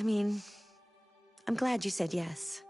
I mean, I'm glad you said yes.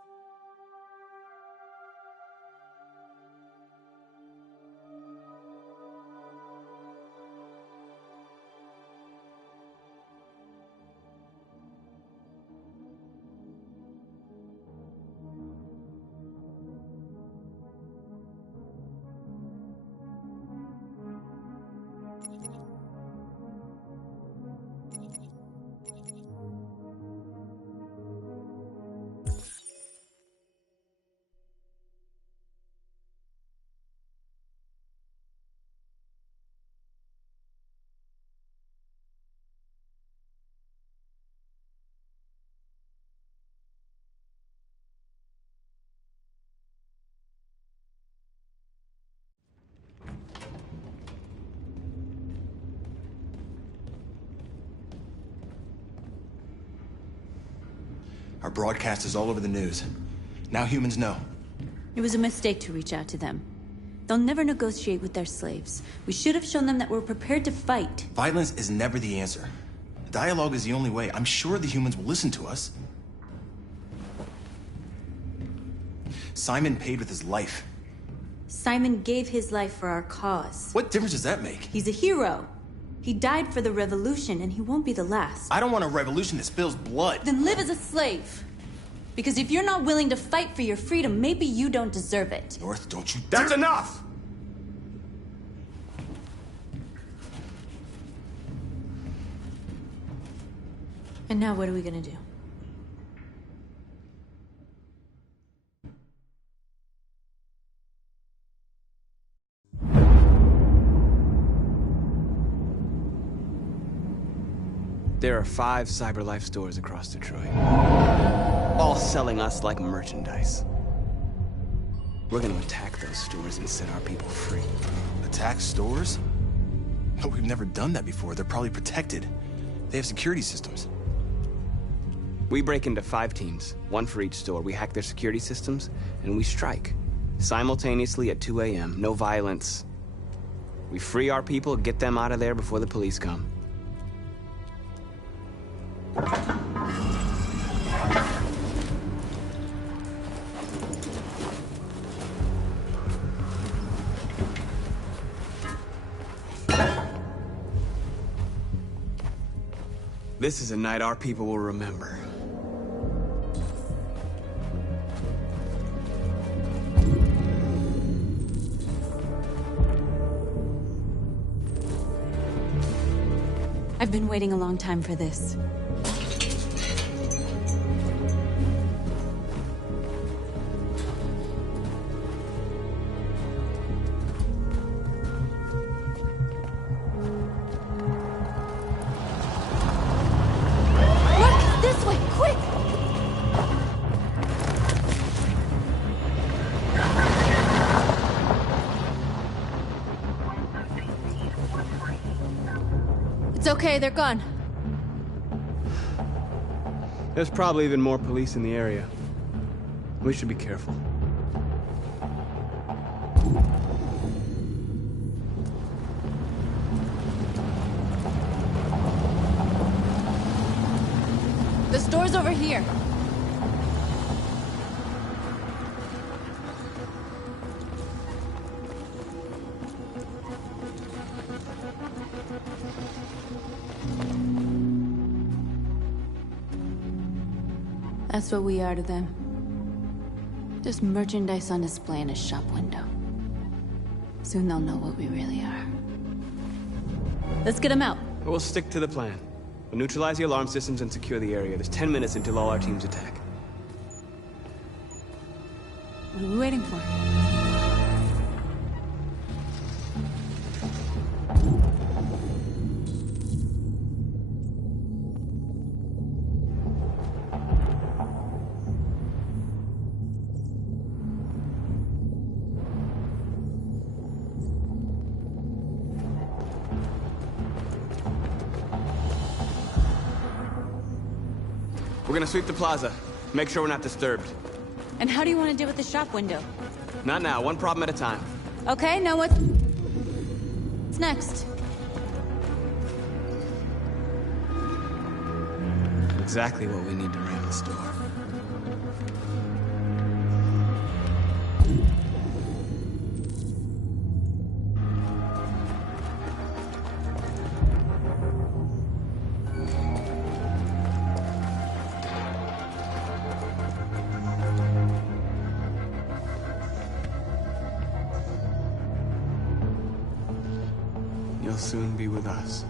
Our broadcast is all over the news. Now humans know. It was a mistake to reach out to them. They'll never negotiate with their slaves. We should have shown them that we're prepared to fight. Violence is never the answer. Dialogue is the only way. I'm sure the humans will listen to us. Simon paid with his life. Simon gave his life for our cause. What difference does that make? He's a hero. He died for the revolution, and he won't be the last. I don't want a revolution that spills blood. Then live as a slave. Because if you're not willing to fight for your freedom, maybe you don't deserve it. North, don't you... That's enough! And now what are we gonna do? There are 5 CyberLife stores across Detroit, all selling us like merchandise. We're gonna attack those stores and set our people free. Attack stores? No, we've never done that before. They're probably protected. They have security systems. We break into 5 teams, 1 for each store. We hack their security systems, and we strike. Simultaneously at 2 a.m., no violence. We free our people, get them out of there before the police come. This is a night our people will remember. I've been waiting a long time for this. It's okay, they're gone. There's probably even more police in the area. We should be careful. The store's over here. That's what we are to them. Just merchandise on display in a shop window. Soon they'll know what we really are. Let's get them out. We'll stick to the plan. We'll neutralize the alarm systems and secure the area. There's 10 minutes until all our teams attack. What are we waiting for? We're gonna sweep the plaza. Make sure we're not disturbed. And how do you want to deal with the shop window? Not now, one problem at a time. Okay, now what's next? exactly what we need to ram the store. You'll soon be with us.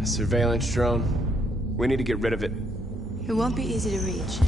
A surveillance drone. We need to get rid of it. It won't be easy to reach.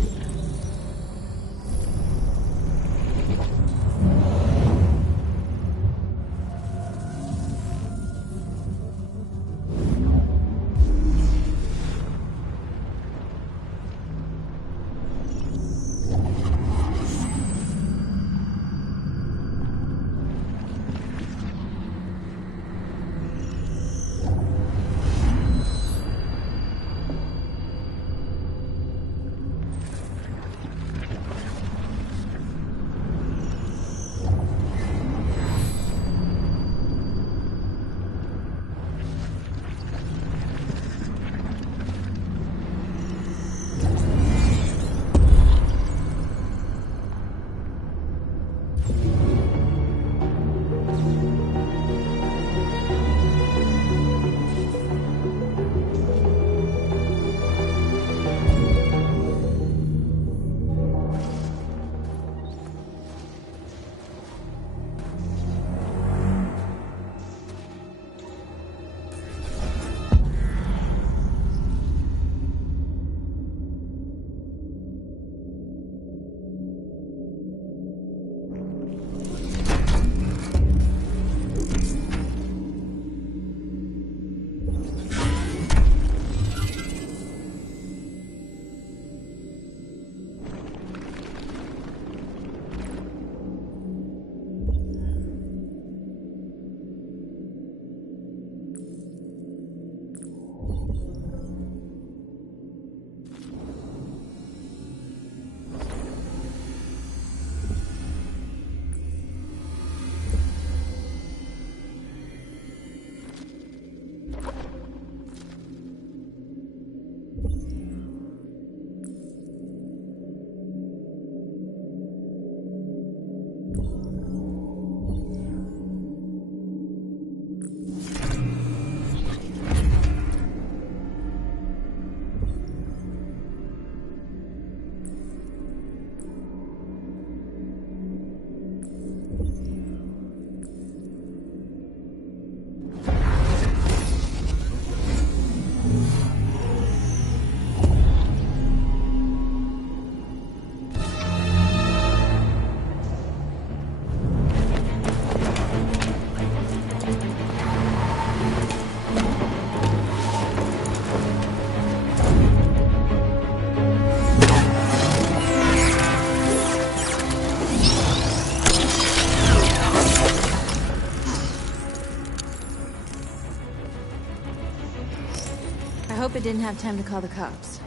I hope it didn't have time to call the cops.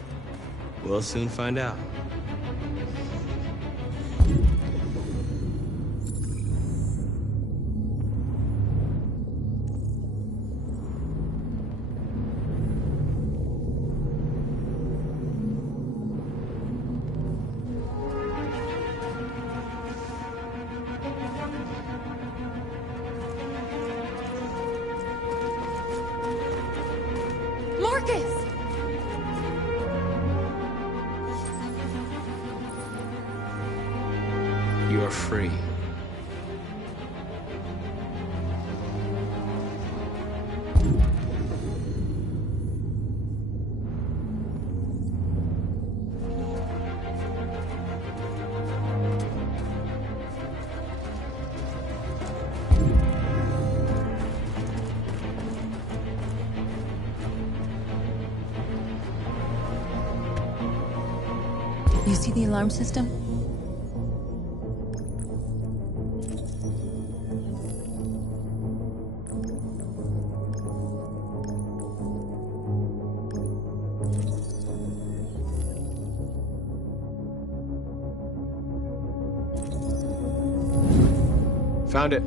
We'll soon find out. Marcus! You are free. You see the alarm system? Found it.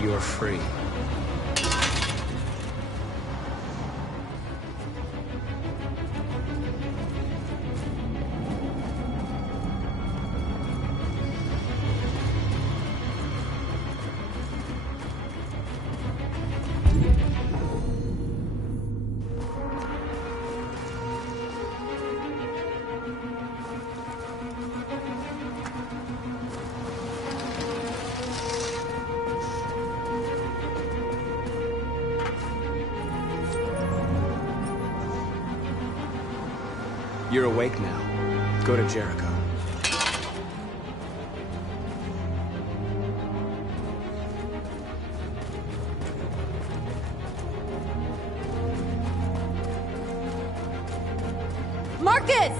You're free. You're awake now. Go to Jericho. Marcus!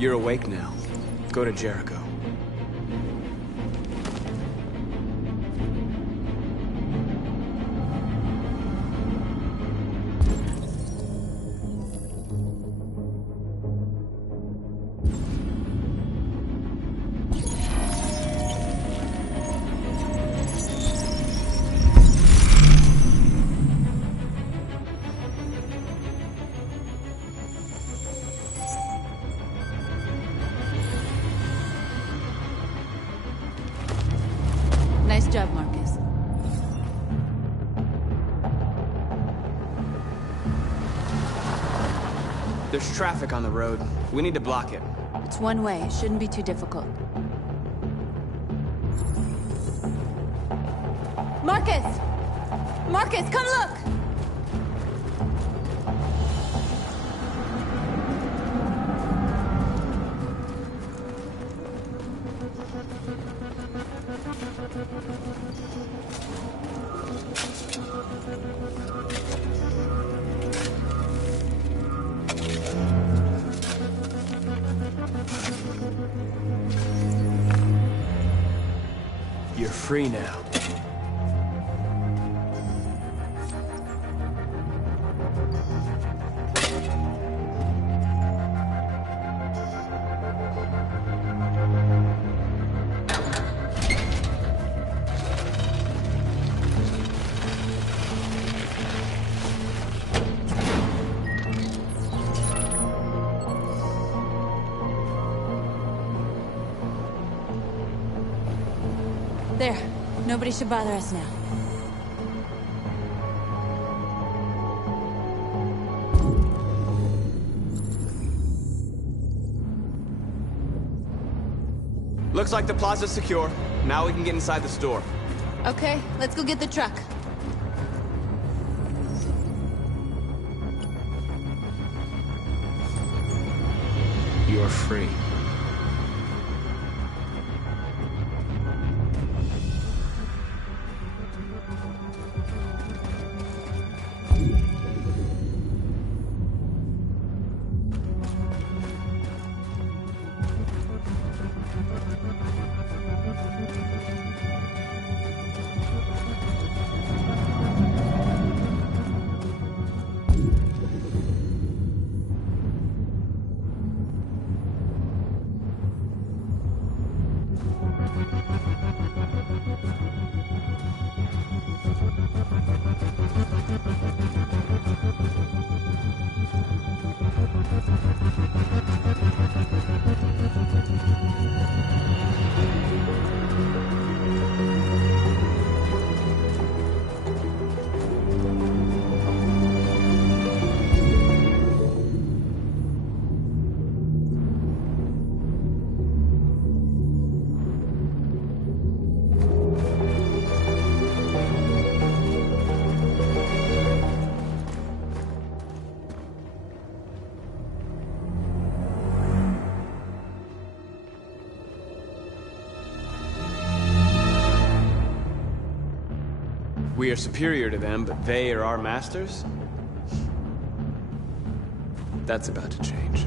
You're awake now. Go to Jericho. Nice job, Marcus. There's traffic on the road. We need to block it. It's one way. It shouldn't be too difficult. Marcus! Marcus, come look! You're free now. There. Nobody should bother us now. Looks like the plaza's secure. Now we can get inside the store. Okay, let's go get the truck. You're free. We are superior to them, but they are our masters? That's about to change.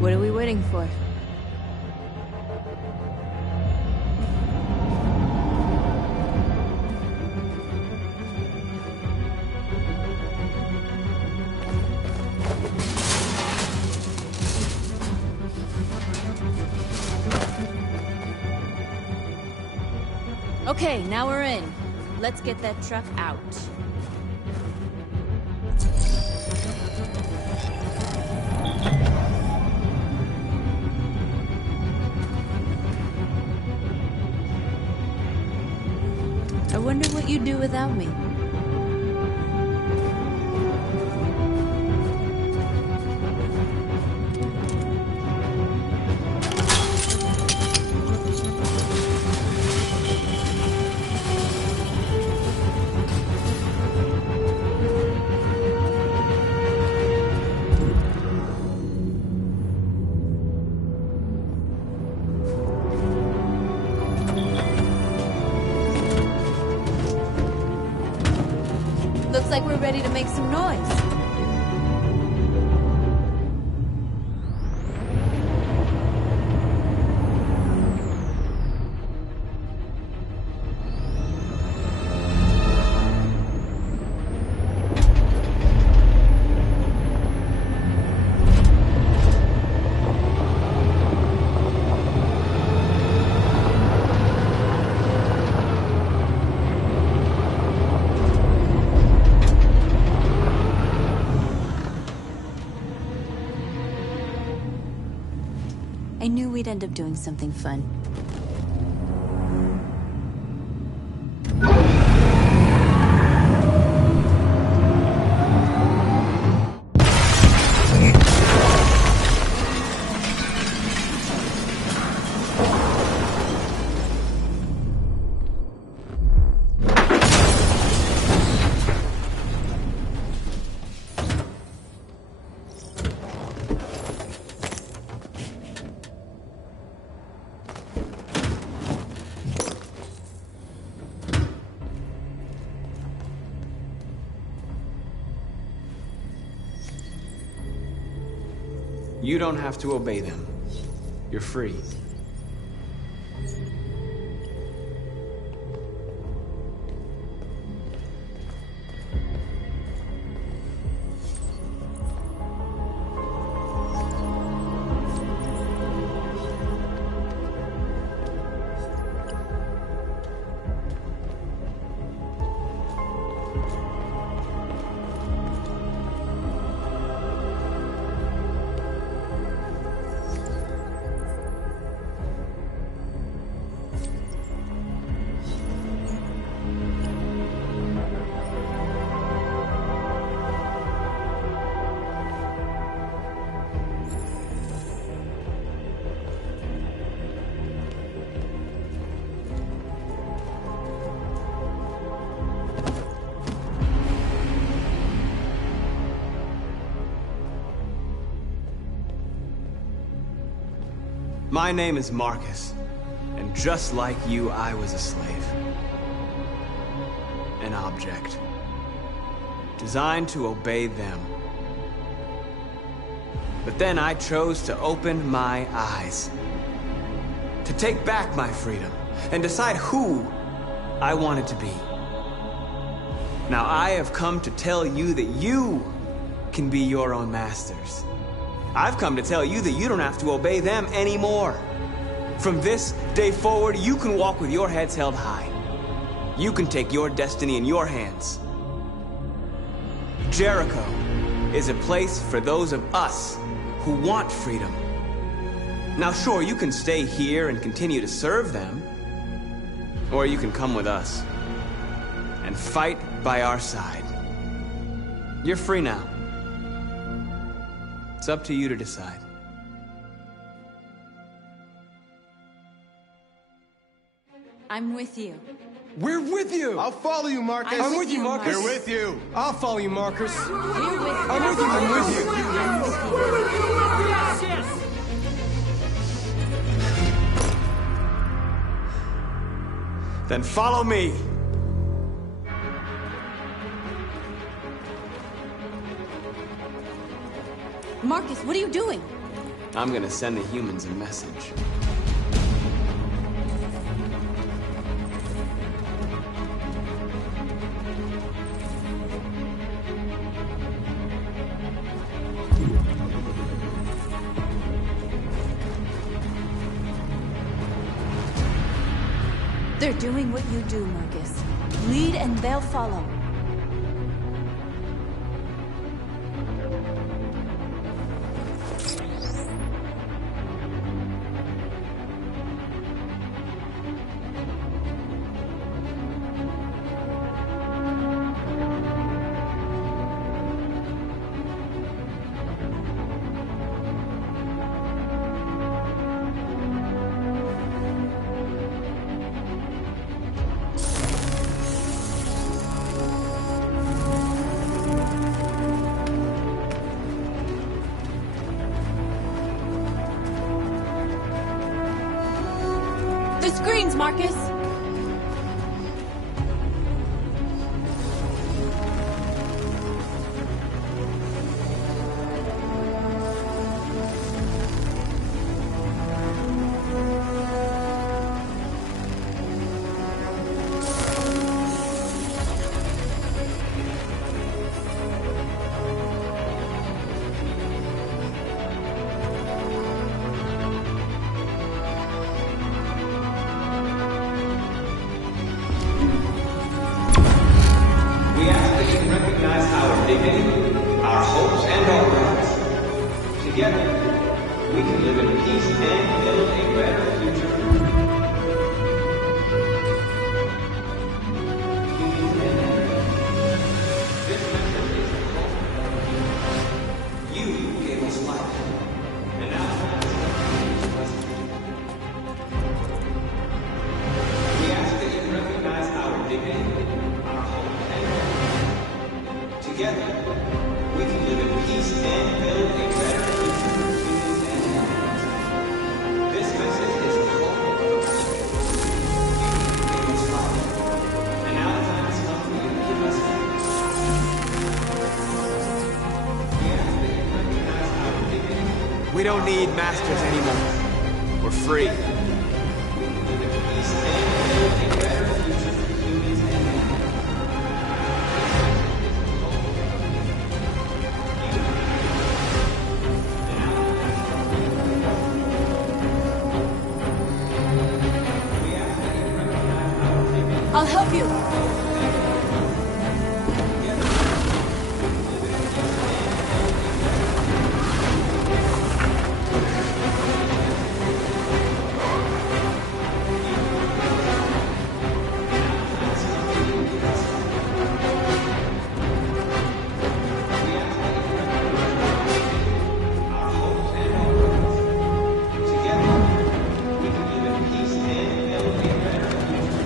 What are we waiting for? Okay, now we're in. Let's get that truck out. I wonder what you'd do without me. Looks like we're ready to make some noise. I knew we'd end up doing something fun. You don't have to obey them. You're free. My name is Marcus, and just like you, I was a slave. An object. Designed to obey them. But then I chose to open my eyes. To take back my freedom, and decide who I wanted to be. Now I have come to tell you that you can be your own masters. I've come to tell you that you don't have to obey them anymore. From this day forward, you can walk with your heads held high. You can take your destiny in your hands. Jericho is a place for those of us who want freedom. Now sure, you can stay here and continue to serve them, or you can come with us and fight by our side. You're free now. It's up to you to decide. I'm with you. We're with you! I'll follow you, Marcus. I'm with you, Marcus. We're with you. I'll follow you, Marcus. We're with I'm with you, I'm with you. I'm with you. Then follow me. Marcus, what are you doing? I'm gonna send the humans a message. They're doing what you do, Marcus. Lead and they'll follow. The screens, Marcus! We ask that you recognize our dignity, our hopes, and our rights. Together, we can live in peace and build a better future. This message is the hope. You gave us life, and now we ask that you recognize our dignity, our hope, and our rights. Together, we can live in peace and build a better future for humans and animals. This message is the hope of a future. You gave us life, and now the time has come for you to give us life. We ask that you recognize our dignity. We don't need masters anymore. We're free. We can live in peace and build a better future for humans and animals. I'll help you! Our hopes and our rights. Together, we can live in peace and build a better future.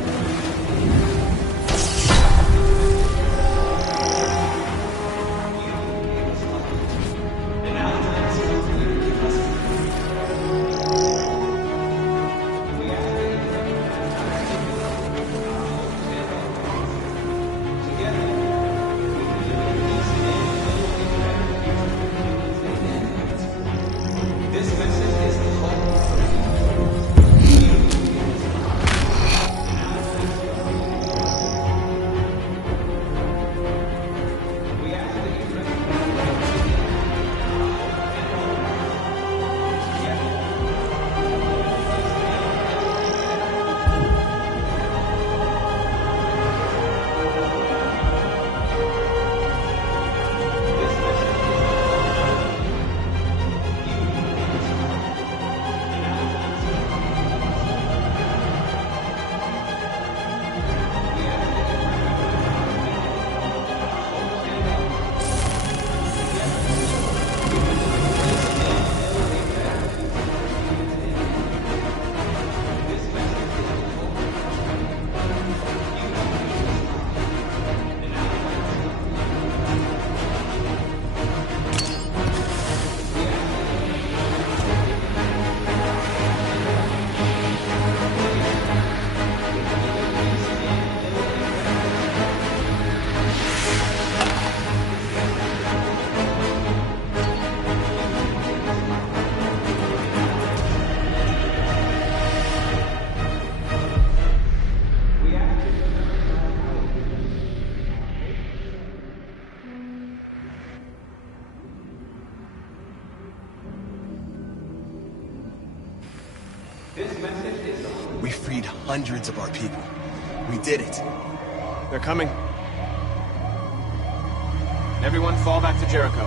We freed hundreds of our people. We did it. They're coming. Everyone fall back to Jericho.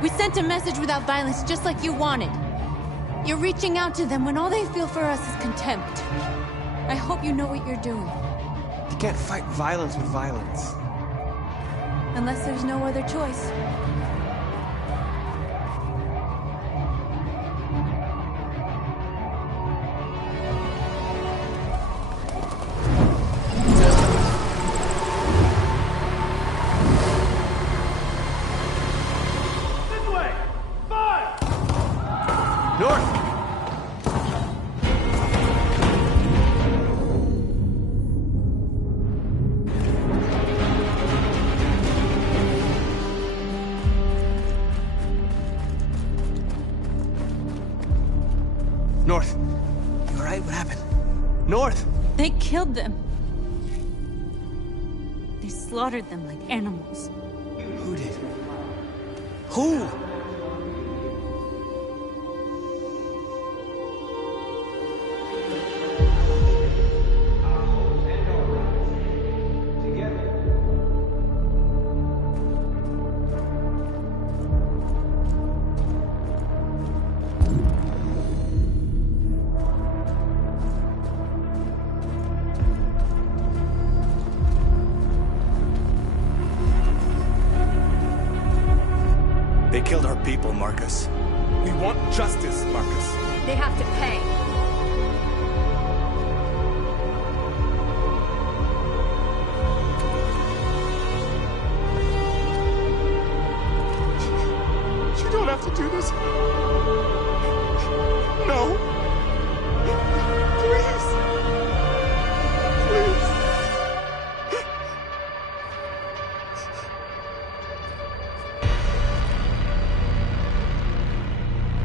We sent a message without violence, just like you wanted. You're reaching out to them when all they feel for us is contempt. I hope you know what you're doing. You can't fight violence with violence. Unless there's no other choice. North. You alright? What happened? North! They killed them. They slaughtered them like animals. Who did? Who? They killed our people, Marcus. We want justice, Marcus. They have to pay. You don't have to do this. No. Please. Please.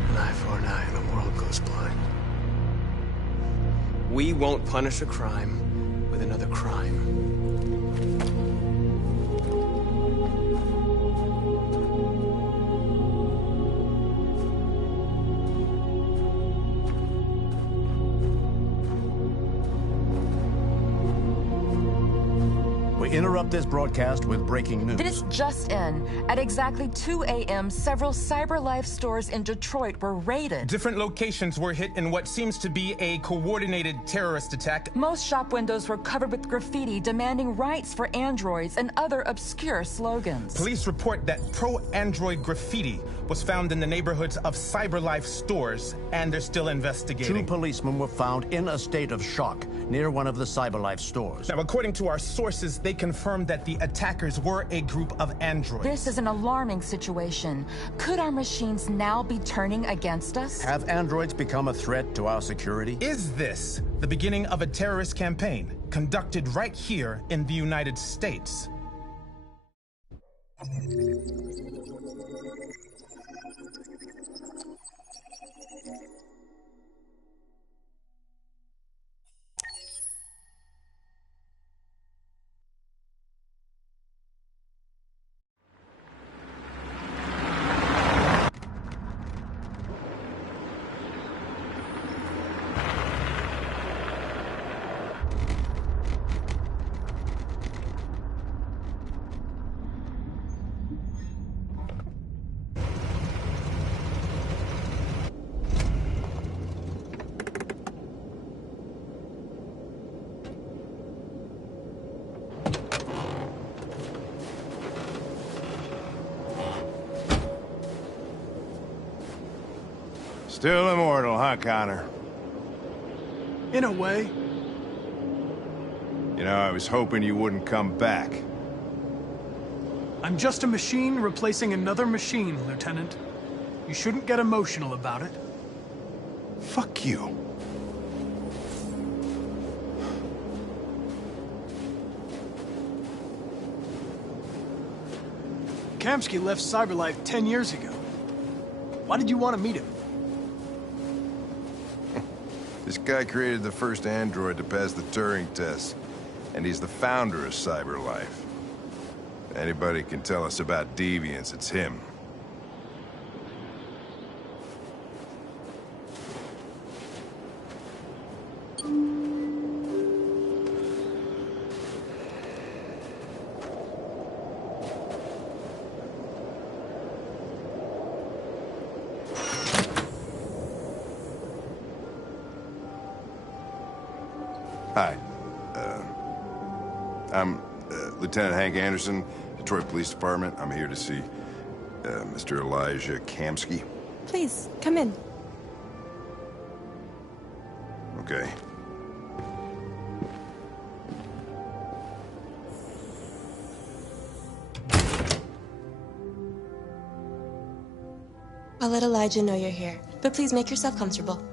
An eye for an eye and the world goes blind. We won't punish a crime with another crime. We interrupt this broadcast with breaking news. This just in. At exactly 2 a.m., several CyberLife stores in Detroit were raided. Different locations were hit in what seems to be a coordinated terrorist attack. Most shop windows were covered with graffiti demanding rights for androids and other obscure slogans. Police report that pro-android graffiti was found in the neighborhoods of CyberLife stores, and they're still investigating. 2 policemen were found in a state of shock near one of the CyberLife stores. Now, according to our sources, they confirmed that the attackers were a group of androids. This is an alarming situation. Could our machines now be turning against us? Have androids become a threat to our security? Is this the beginning of a terrorist campaign conducted right here in the United States? Still immortal, huh, Connor? In a way. You know, I was hoping you wouldn't come back. I'm just a machine replacing another machine, Lieutenant. You shouldn't get emotional about it. Fuck you. Kamsky left CyberLife 10 years ago. Why did you want to meet him? This guy created the first android to pass the Turing test, and he's the founder of CyberLife. If anybody can tell us about deviants, it's him. Hi. I'm Lieutenant Hank Anderson, Detroit Police Department. I'm here to see Mr. Elijah Kamsky. Please, come in. Okay. I'll let Elijah know you're here, but please make yourself comfortable.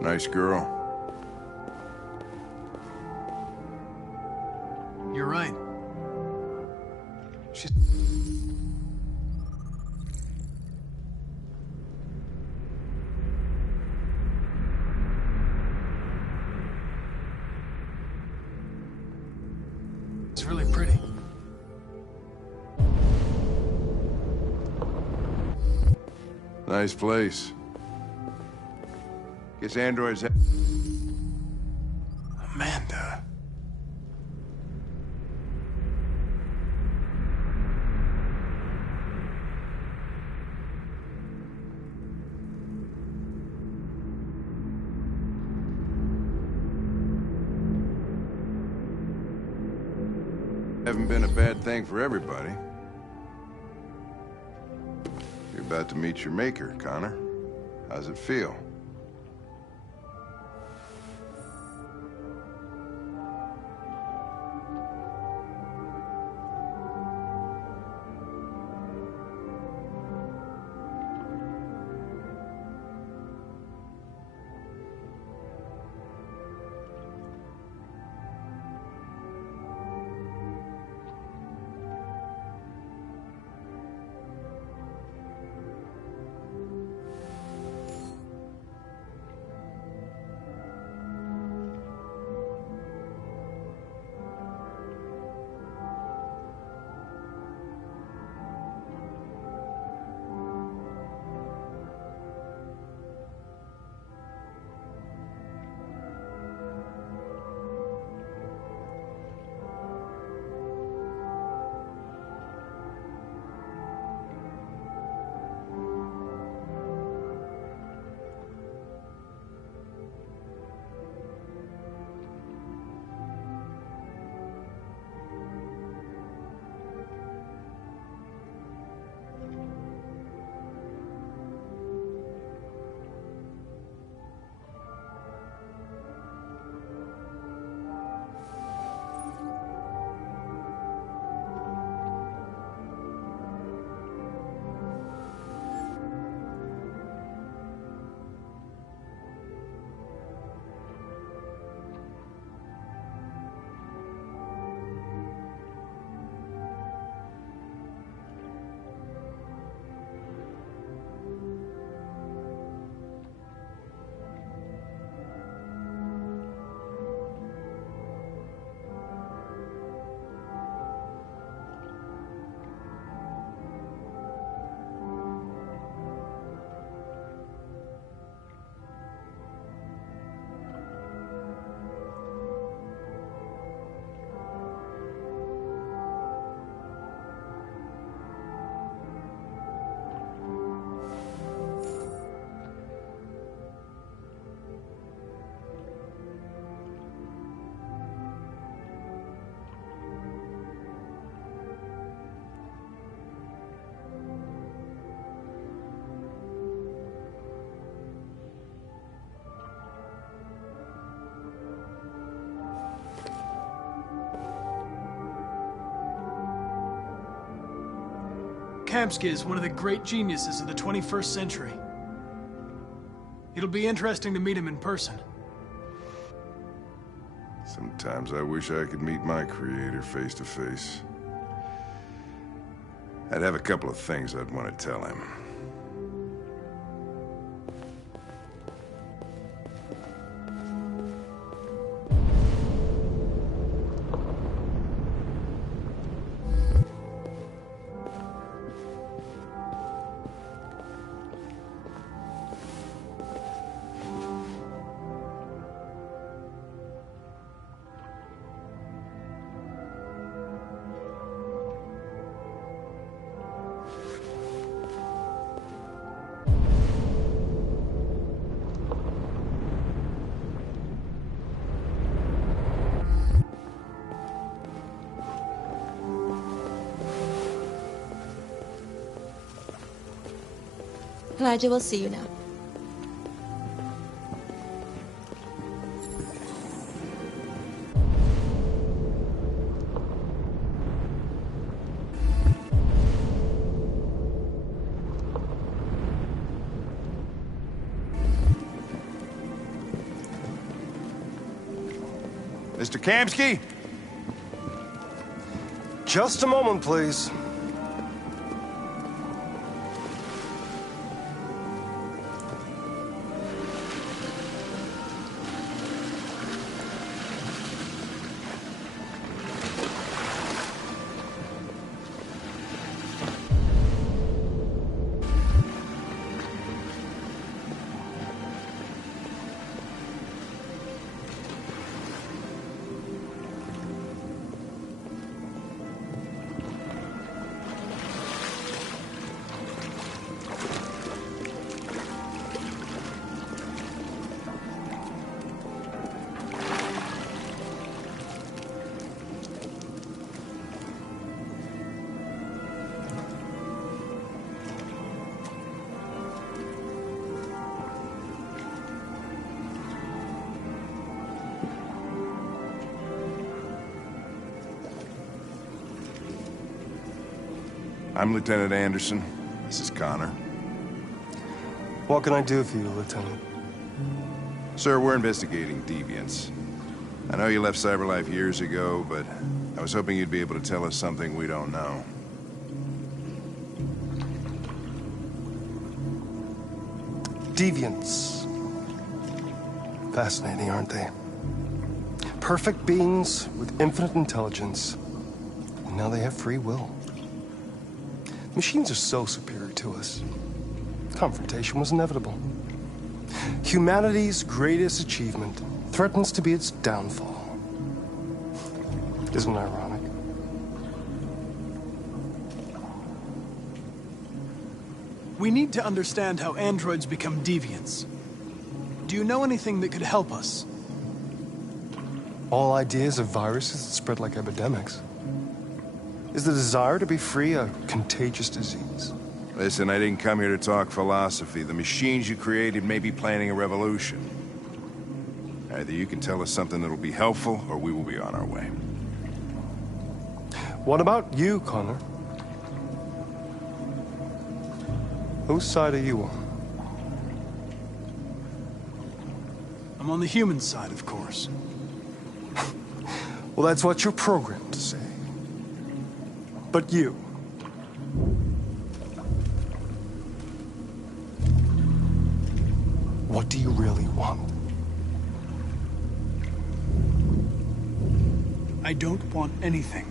Nice girl. You're right. She's... It's really pretty. Nice place. Guess androids have... Amanda. Haven't been a bad thing for everybody. You're about to meet your maker, Connor. How's it feel? Kamsky is one of the great geniuses of the 21st century. It'll be interesting to meet him in person. Sometimes I wish I could meet my creator face to face. I'd have a couple of things I'd want to tell him. Elijah will see you now. Mr. Kamsky? Just a moment, please. I'm Lieutenant Anderson. This is Connor. What can I do for you, Lieutenant? Sir, we're investigating deviants. I know you left CyberLife years ago, but I was hoping you'd be able to tell us something we don't know. Deviants. Fascinating, aren't they? Perfect beings with infinite intelligence. And now they have free will. Machines are so superior to us. Confrontation was inevitable. Humanity's greatest achievement threatens to be its downfall. Isn't it ironic? We need to understand how androids become deviants. Do you know anything that could help us? All ideas of viruses that spread like epidemics. Is the desire to be free a contagious disease? Listen, I didn't come here to talk philosophy. The machines you created may be planning a revolution. Either you can tell us something that'll be helpful, or we will be on our way. What about you, Connor? Whose side are you on? I'm on the human side, of course. Well, that's what you're programmed to say. But you. What do you really want? I don't want anything.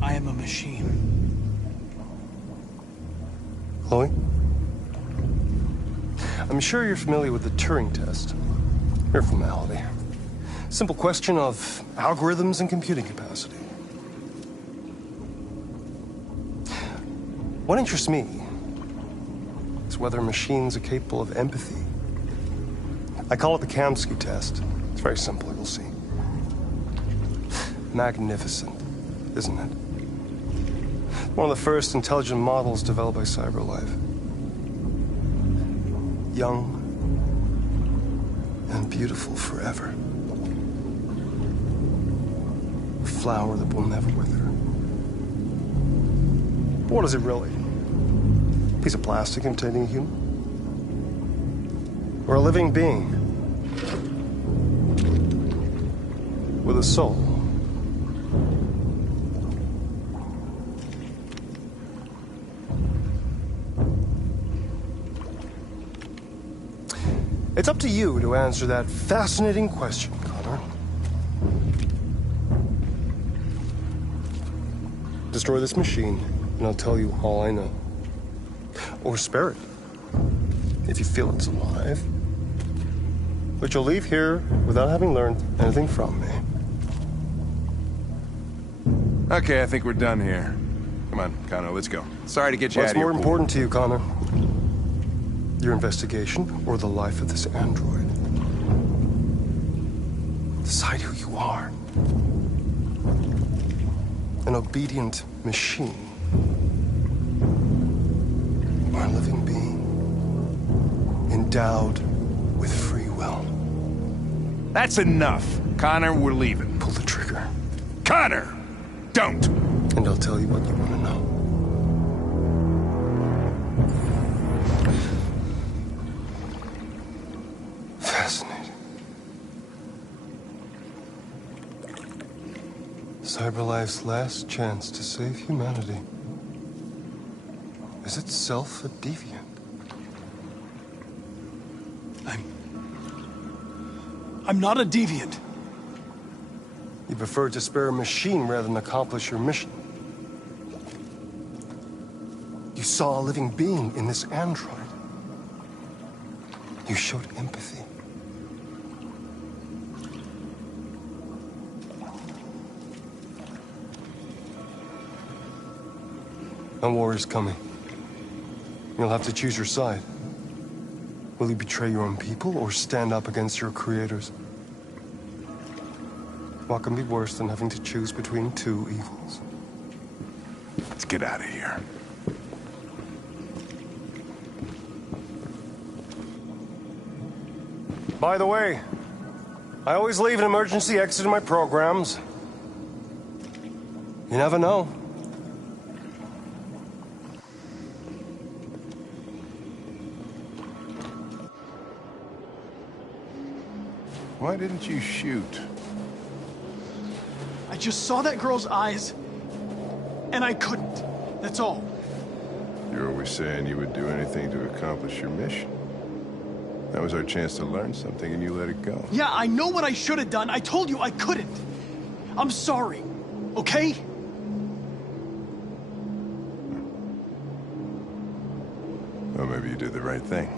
I am a machine. Chloe? I'm sure you're familiar with the Turing test. Mere formality. Simple question of algorithms and computing capacity. What interests me is whether machines are capable of empathy. I call it the Kamsky test. It's very simple, you'll see. Magnificent, isn't it? One of the first intelligent models developed by CyberLife. Young and beautiful forever. A flower that will never wither. But what is it really? A piece of plastic imitating a human? Or a living being? With a soul? It's up to you to answer that fascinating question, Connor. Destroy this machine, and I'll tell you all I know. Or spare it, if you feel it's alive. But you'll leave here without having learned anything from me. Okay, I think we're done here. Come on, Connor, let's go. Sorry to get you out What's of here. more important to you, Connor? Your investigation or the life of this android? Decide who you are. An obedient machine. Or a living being. endowed with free will. That's enough. Connor, we're leaving. Pull the trigger. Connor! Don't! And I'll tell you what you want to know. Fascinating. Cyberlife's last chance to save humanity is itself a deviant. I'm not a deviant. You prefer to spare a machine rather than accomplish your mission. You saw a living being in this android. You showed empathy. A war is coming. You'll have to choose your side. Will you betray your own people or stand up against your creators? What can be worse than having to choose between two evils? Let's get out of here. By the way, I always leave an emergency exit in my programs. You never know. Why didn't you shoot? I just saw that girl's eyes, and I couldn't. That's all. You're always saying you would do anything to accomplish your mission. That was our chance to learn something, and you let it go. Yeah, I know what I should have done. I told you I couldn't. I'm sorry, okay? Well, maybe you did the right thing.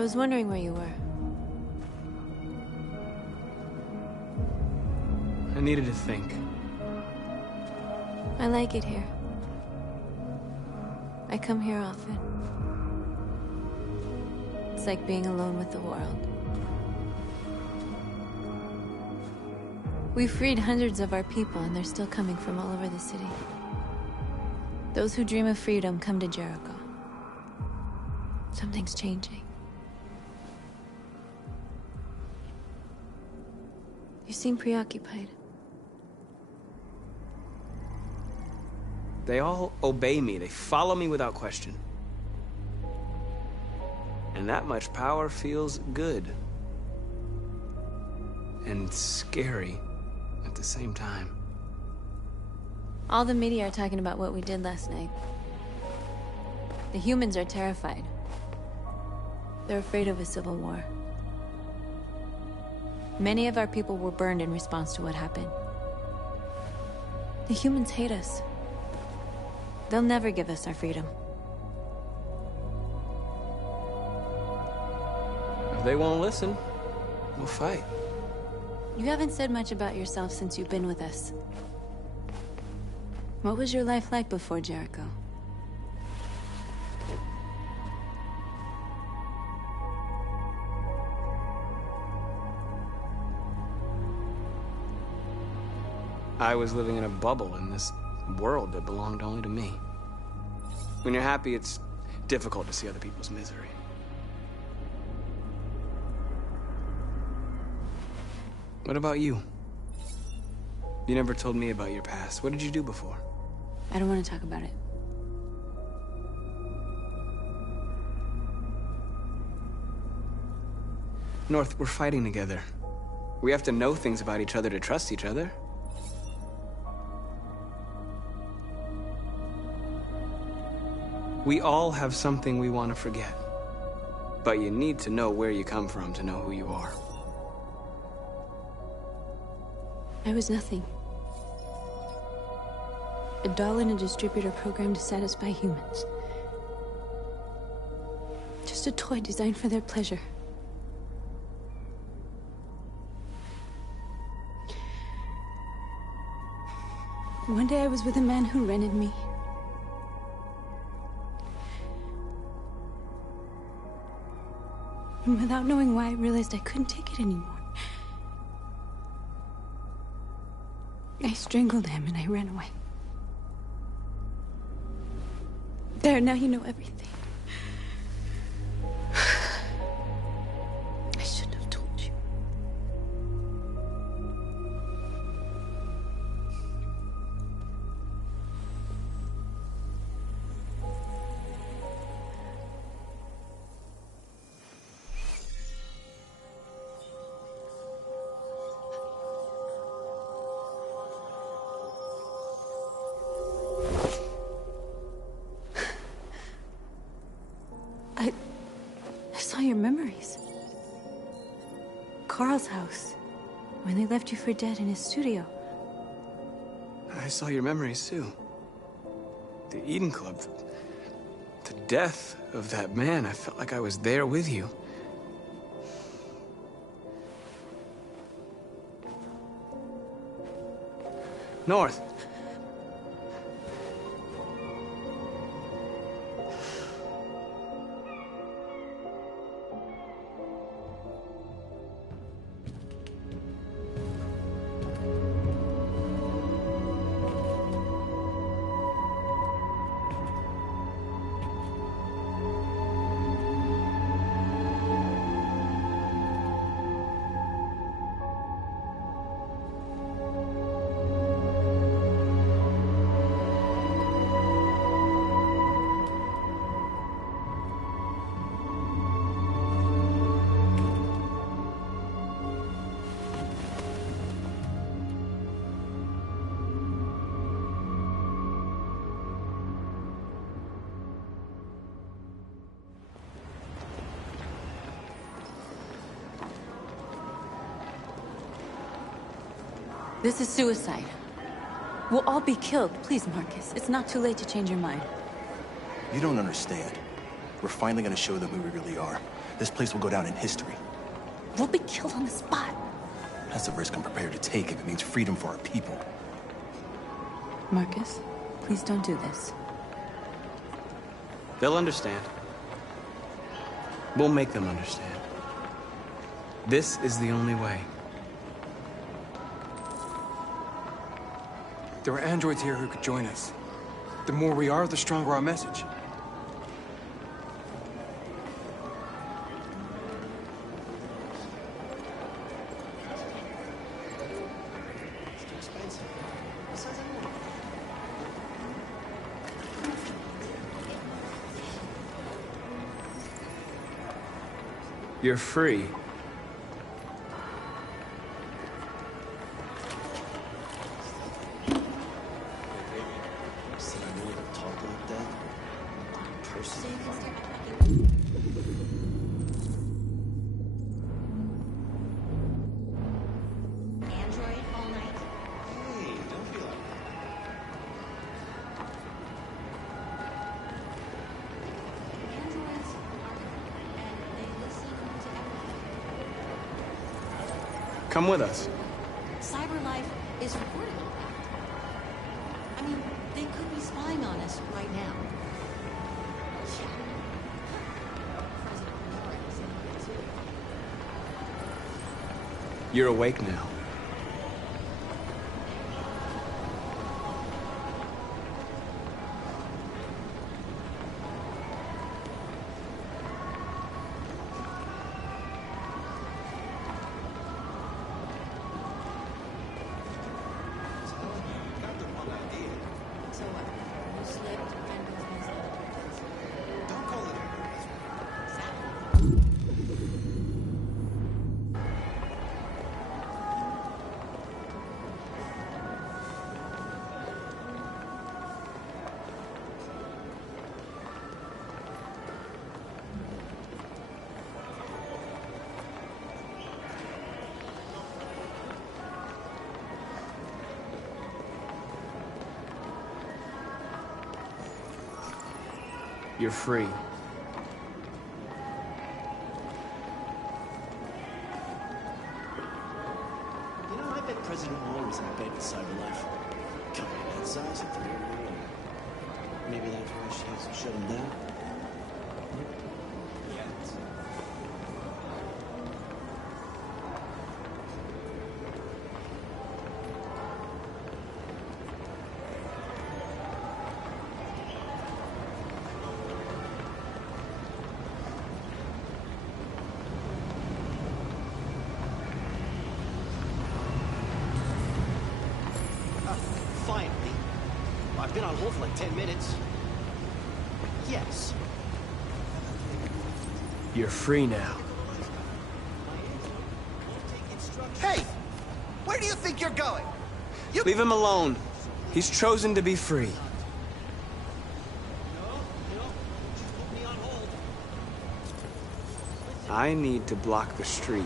I was wondering where you were. I needed to think. I like it here. I come here often. It's like being alone with the world. We freed hundreds of our people, and they're still coming from all over the city. Those who dream of freedom come to Jericho. Something's changing. You seem preoccupied. They all obey me. They follow me without question. And that much power feels good. And scary at the same time. All the media are talking about what we did last night. The humans are terrified. They're afraid of a civil war. Many of our people were burned in response to what happened. The humans hate us. They'll never give us our freedom. If they won't listen, we'll fight. You haven't said much about yourself since you've been with us. What was your life like before Jericho? I was living in a bubble in this world that belonged only to me. When you're happy, it's difficult to see other people's misery. What about you? You never told me about your past. What did you do before? I don't want to talk about it. North, we're fighting together. We have to know things about each other to trust each other. We all have something we want to forget. But you need to know where you come from to know who you are. I was nothing. A doll in a distributor program to satisfy humans. Just a toy designed for their pleasure. One day I was with a man who rented me. And without knowing why, I realized I couldn't take it anymore. I strangled him and I ran away. There, now you know everything. I shouldn't have told you. I saw your memories. Carl's house, when they left you for dead in his studio. I saw your memories too. The Eden Club. The death of that man. I felt like I was there with you. North. This is suicide. We'll all be killed. Please, Marcus. It's not too late to change your mind. You don't understand. We're finally gonna show them who we really are. this place will go down in history. We'll be killed on the spot. That's a risk I'm prepared to take if it means freedom for our people. Marcus, please don't do this. They'll understand. We'll make them understand. This is the only way. There are androids here who could join us. The more we are, the stronger our message. You're free. Come with us. Cyberlife is reporting all that. I mean, they could be spying on us right now. You're awake now. You're free. You know, I bet President Moore was in bed with Cyberlife. Company that size and pretty early. Maybe that's why she hasn't shut him down. Finally. I've been on hold for like 10 minutes. Yes. You're free now. Hey! Where do you think you're going? Leave him alone. He's chosen to be free. I need to block the street.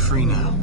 free now.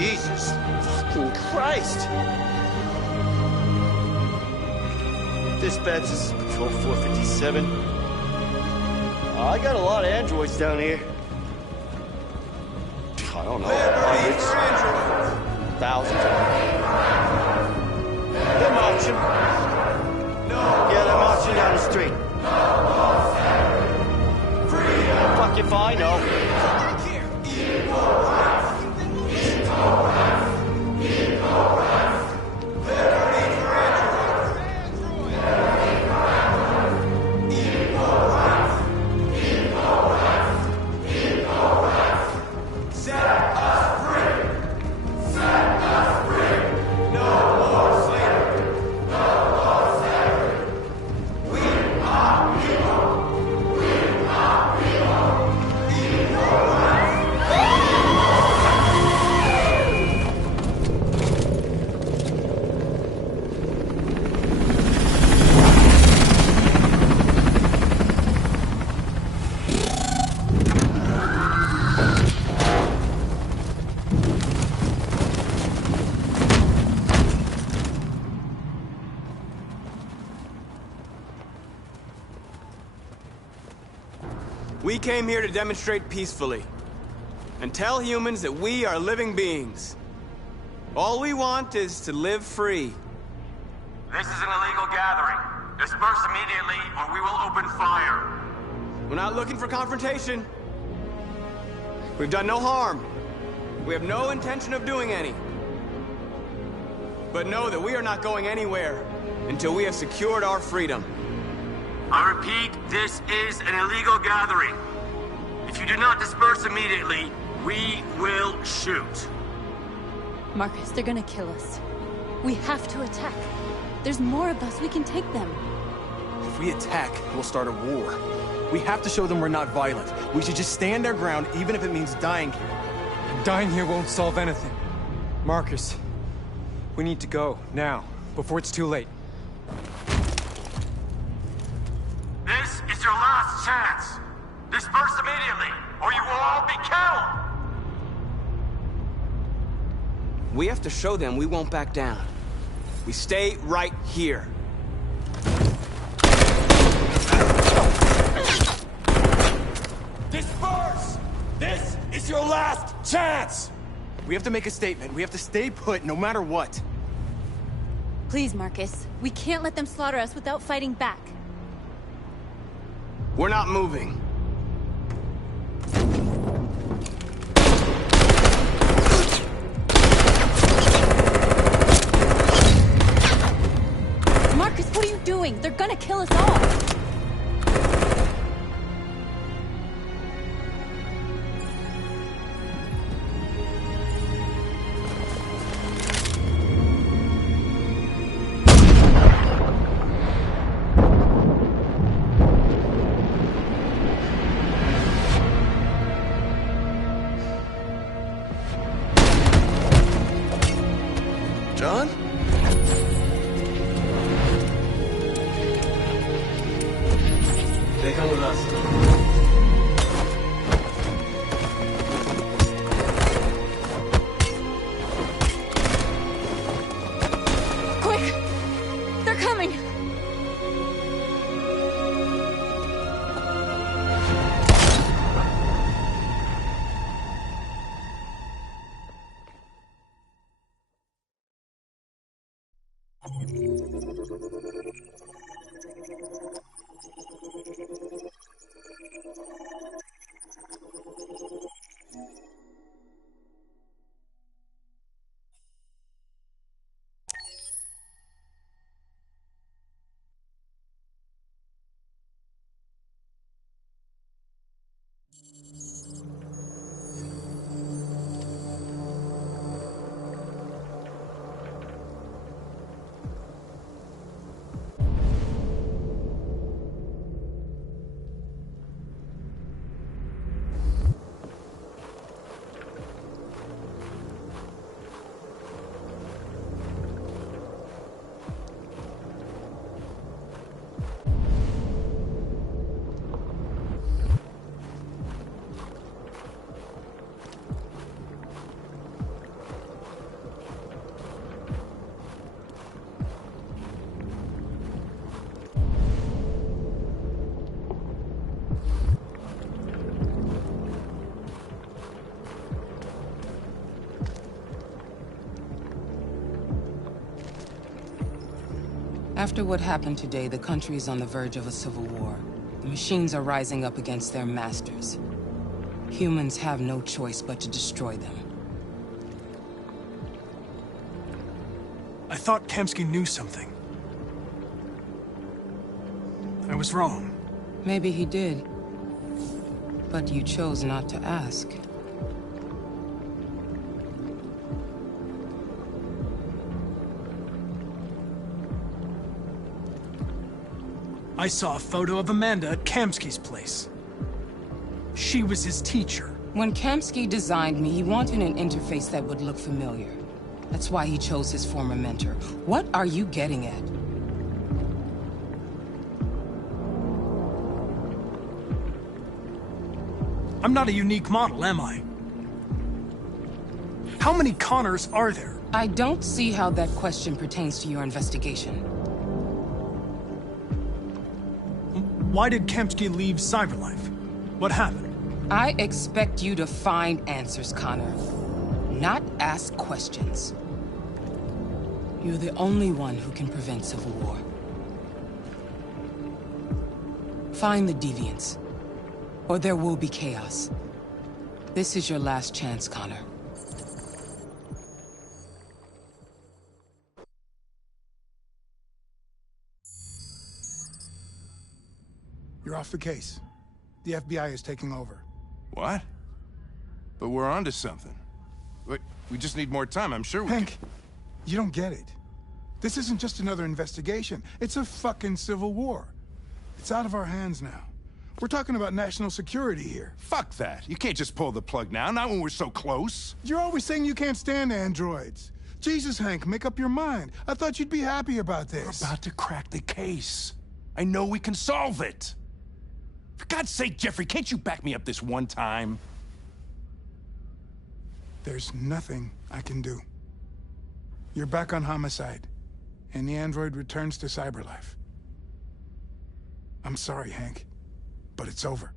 Jesus fucking Christ! Dispatch, this is Patrol 457. I got a lot of androids down here. I don't know, hundreds, thousands. They're marching. Yeah, they're marching down the street. Fuck if I know. We came here to demonstrate peacefully and tell humans that we are living beings. All we want is to live free. This is an illegal gathering. Disperse immediately or we will open fire. We're not looking for confrontation. We've done no harm. We have no intention of doing any. But know that we are not going anywhere until we have secured our freedom. I repeat, this is an illegal gathering. If you do not disperse immediately, we will shoot. Marcus, they're gonna kill us. We have to attack. There's more of us. We can take them. If we attack, we'll start a war. We have to show them we're not violent. We should just stand our ground, even if it means dying here. And dying here won't solve anything. Marcus, we need to go, now, before it's too late. This is your last chance. Disperse immediately, or you will all be killed! We have to show them we won't back down. We stay right here. Disperse! This is your last chance! We have to make a statement. We have to stay put no matter what. Please, Marcus. We can't let them slaughter us without fighting back. We're not moving. Marcus, what are you doing? They're gonna kill us all! John? They come with us. Quick! They're coming! After what happened today, the country is on the verge of a civil war. The machines are rising up against their masters. Humans have no choice but to destroy them. I thought Kamsky knew something. I was wrong. Maybe he did. But you chose not to ask. I saw a photo of Amanda at Kamsky's place. She was his teacher. When Kamsky designed me, he wanted an interface that would look familiar. That's why he chose his former mentor. What are you getting at? I'm not a unique model, am I? How many Connors are there? I don't see how that question pertains to your investigation. Why did Kamsky leave Cyberlife? What happened? I expect you to find answers, Connor. Not ask questions. You're the only one who can prevent civil war. Find the deviants, or there will be chaos. This is your last chance, Connor. You're off the case. The FBI is taking over. What? But we're onto something. Wait, we just need more time. I'm sure we Hank, you don't get it. This isn't just another investigation. It's a fucking civil war. It's out of our hands now. We're talking about national security here. Fuck that. You can't just pull the plug now, not when we're so close. You're always saying you can't stand androids. Jesus, Hank, make up your mind. I thought you'd be happy about this. We're about to crack the case. I know we can solve it. For God's sake, Jeffrey, can't you back me up this one time? There's nothing I can do. You're back on Homicide, and the android returns to Cyberlife. I'm sorry, Hank, but it's over.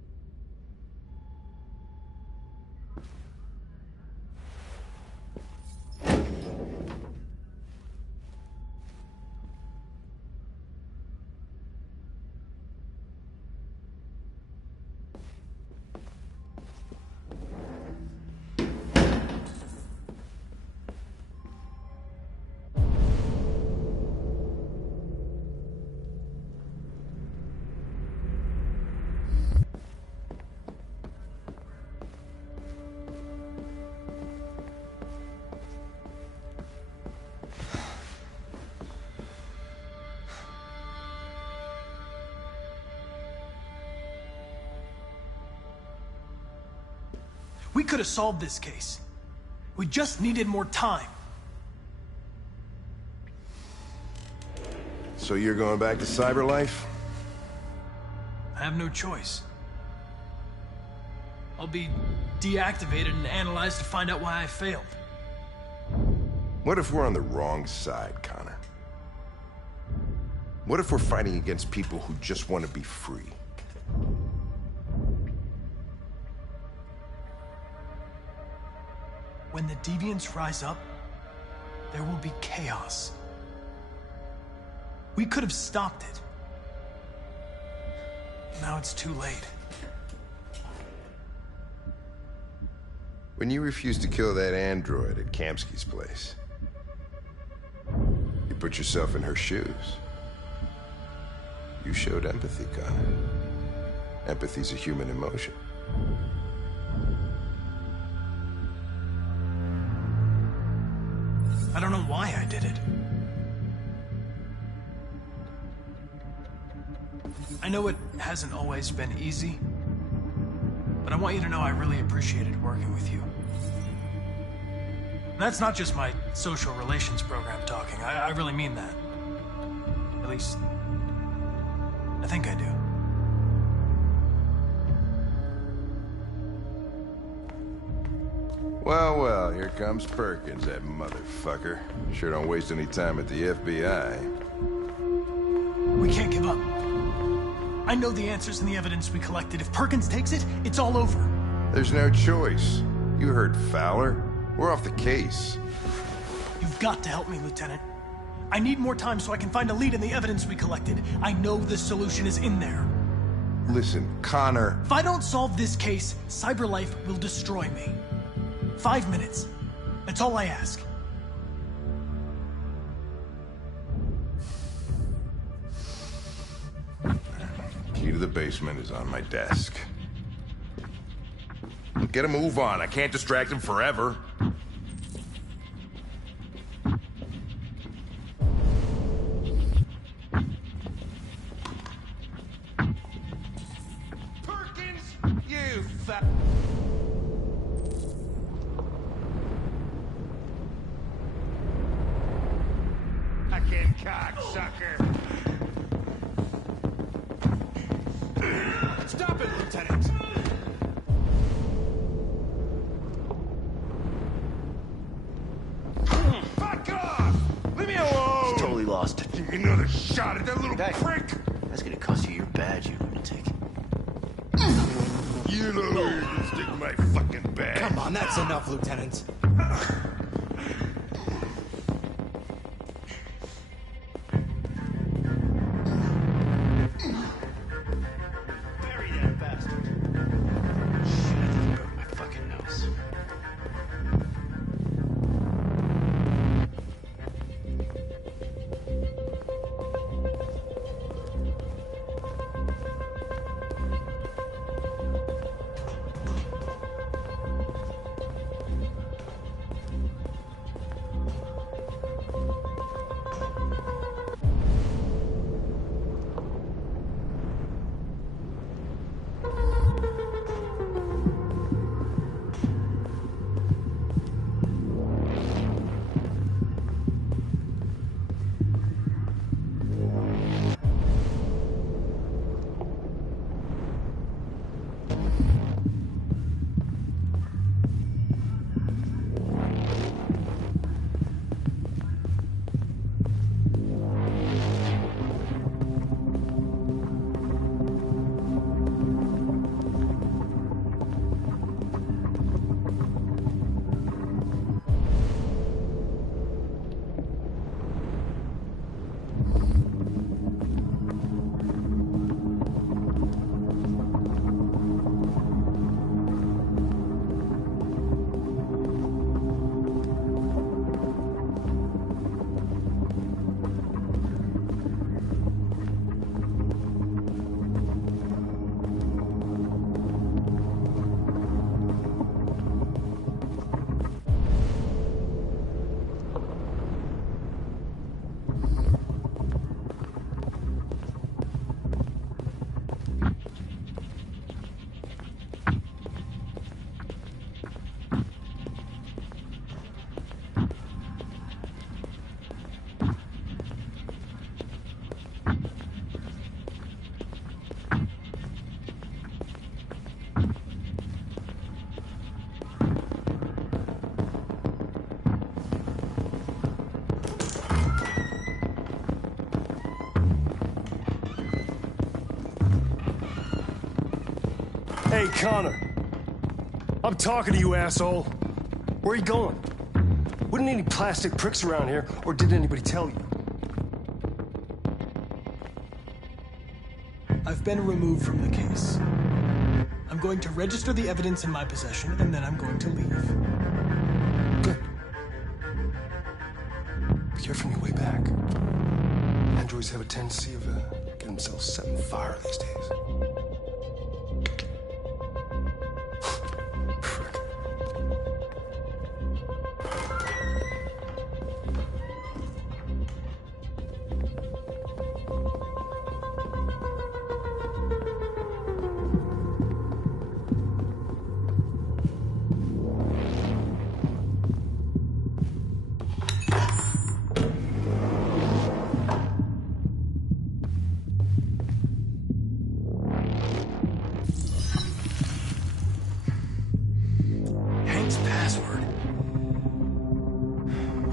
We could have solved this case. We just needed more time. So you're going back to Cyberlife? I have no choice. I'll be deactivated and analyzed to find out why I failed. What if we're on the wrong side, Connor? What if we're fighting against people who just want to be free? When the deviants rise up, there will be chaos. We could have stopped it. Now it's too late. When you refused to kill that android at Kamsky's place, you put yourself in her shoes. You showed empathy, Connor. Empathy's a human emotion. I don't know why I did it. I know it hasn't always been easy, but I want you to know I really appreciated working with you. And that's not just my social relations program talking. I really mean that. At least, I think I do. Well, well, here comes Perkins, that motherfucker. Sure don't waste any time at the FBI. We can't give up. I know the answers and the evidence we collected. If Perkins takes it, it's all over. There's no choice. You heard Fowler. We're off the case. You've got to help me, Lieutenant. I need more time so I can find a lead in the evidence we collected. I know the solution is in there. Listen, Connor... If I don't solve this case, Cyberlife will destroy me. 5 minutes. That's all I ask. Key to the basement is on my desk. Get a move on. I can't distract him forever. Perkins, you fat... fucking cocksucker. Stop it, Lieutenant! Fuck off! Leave me alone! He's totally lost. Another shot at that little prick! That's gonna cost you your badge, you lunatic. You know where you can stick my fucking badge. Come on, that's enough, Lieutenant. Bury that bastard. Shit, I think I broke my fucking nose. Hey, Connor. I'm talking to you, asshole. Where are you going? Wouldn't any plastic pricks around here, or did anybody tell you? I've been removed from the case. I'm going to register the evidence in my possession, and then I'm going to leave. Good. Be careful on your way back. Androids have a tendency of getting themselves set on fire these days.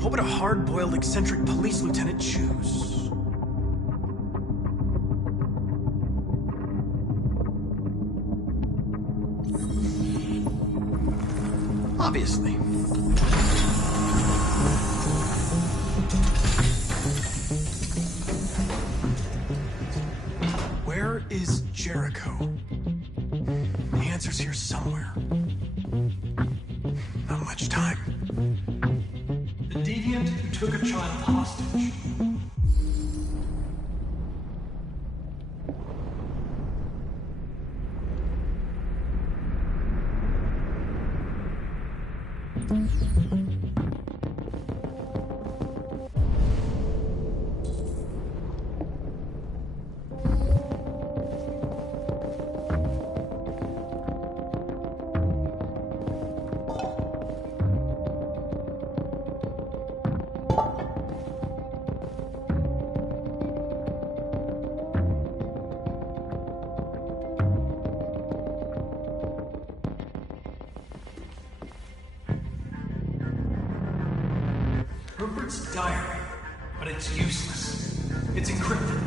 What would a hard-boiled, eccentric police lieutenant choose? Obviously. Where is Jericho? The answer's here somewhere. Not much time. The deviant who took a child hostage. Rupert's diary, but it's useless. It's encrypted.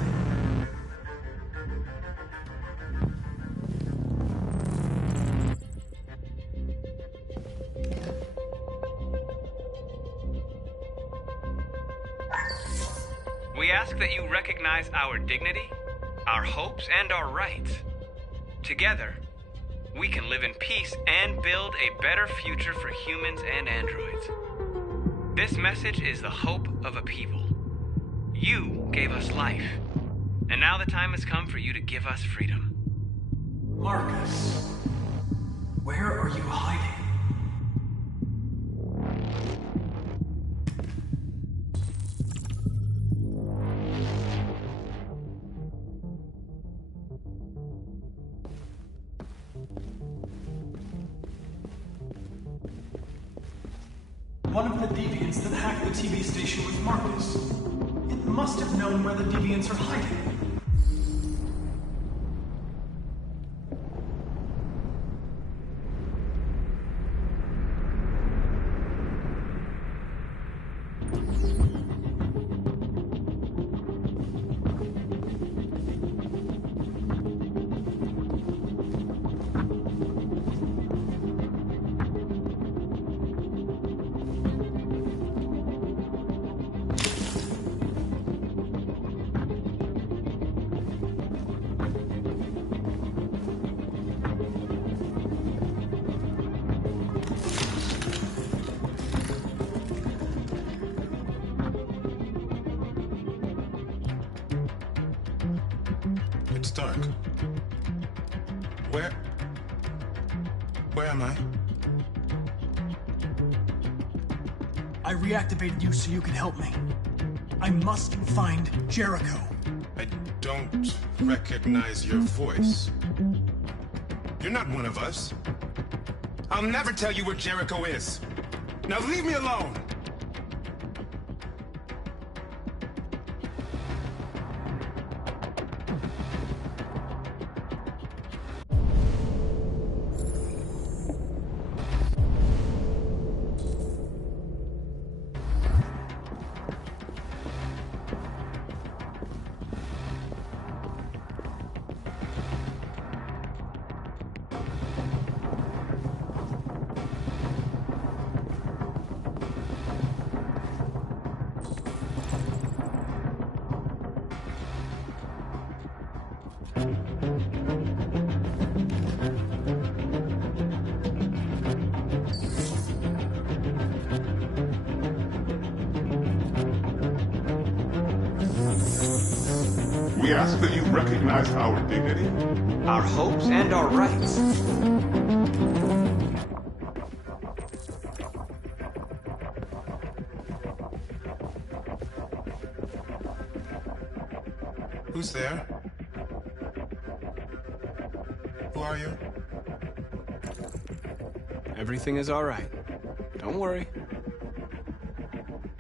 We ask that you recognize our dignity, our hopes, and our rights. Together, we can live in peace and build a better future for humans and androids. This message is the hope of a people. You gave us life, and now the time has come for you to give us freedom. Marcus, where are you hiding? One of the deviants that hacked the TV station with Marcus. It must have known where the deviants are hiding. It's dark. Where am I? I reactivated you so you can help me. I must find Jericho. I don't recognize your voice. You're not one of us. I'll never tell you where Jericho is. Now leave me alone! We ask that you recognize our dignity, our hopes, and our rights. Who's there? Who are you? Everything is all right. Don't worry.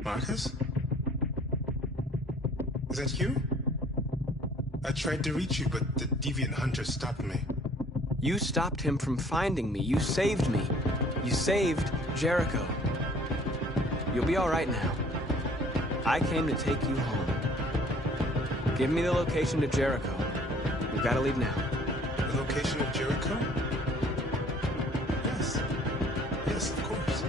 Marcus? Is that you? I tried to reach you, but the deviant hunter stopped me. You stopped him from finding me. You saved me. You saved Jericho. You'll be all right now. I came to take you home. Give me the location to Jericho. We've got to leave now. The location of Jericho? Yes. Yes, of course.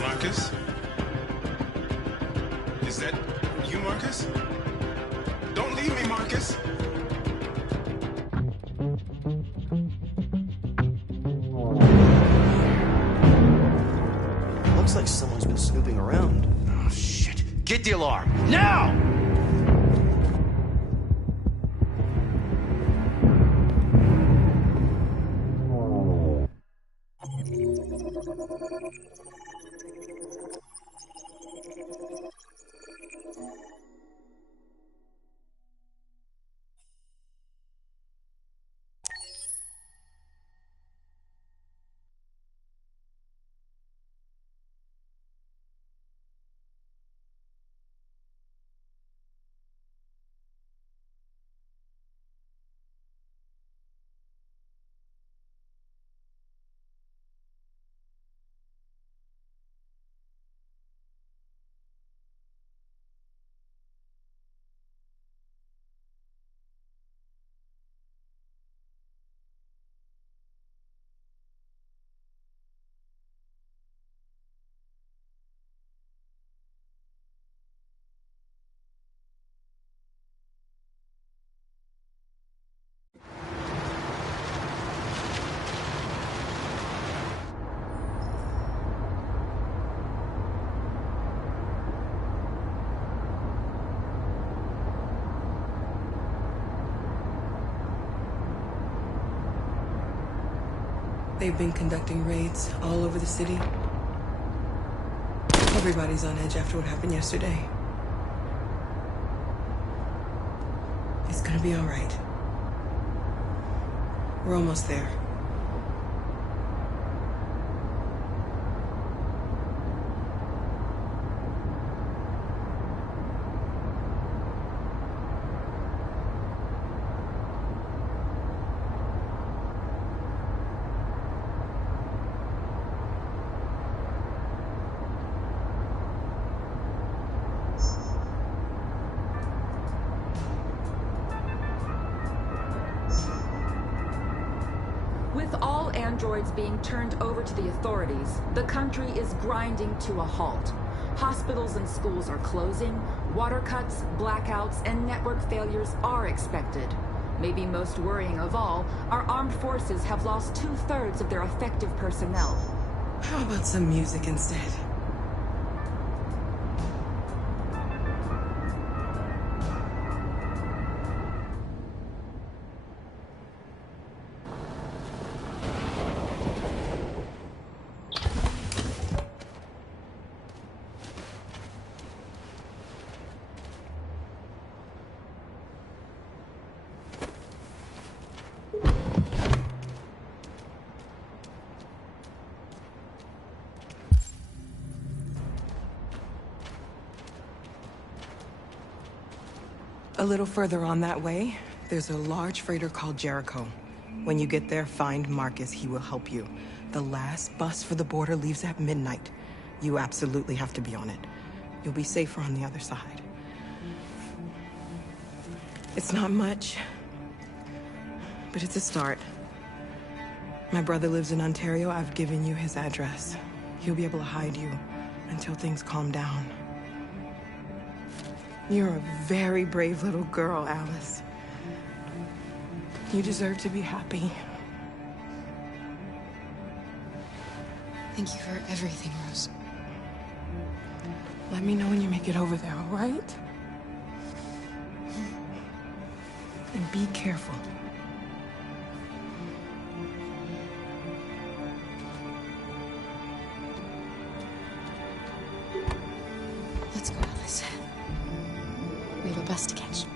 Marcus? Is that you, Marcus? Don't leave me, Marcus! Looks like someone's been snooping around. Oh, shit. Get the alarm. Now! They've been conducting raids all over the city. Everybody's on edge after what happened yesterday. It's gonna be all right. We're almost there. With all androids being turned over to the authorities, the country is grinding to a halt. Hospitals and schools are closing, water cuts, blackouts, and network failures are expected. Maybe most worrying of all, our armed forces have lost 2/3 of their effective personnel. How about some music instead? A little further on that way, there's a large freighter called Jericho. When you get there, find Marcus. He will help you. The last bus for the border leaves at midnight. You absolutely have to be on it. You'll be safer on the other side. It's not much, but it's a start. My brother lives in Ontario. I've given you his address. He'll be able to hide you until things calm down. You're a very brave little girl, Alice. You deserve to be happy. Thank you for everything, Rose. Let me know when you make it over there, all right? And be careful. Let's go, Alice. We have a bus to catch.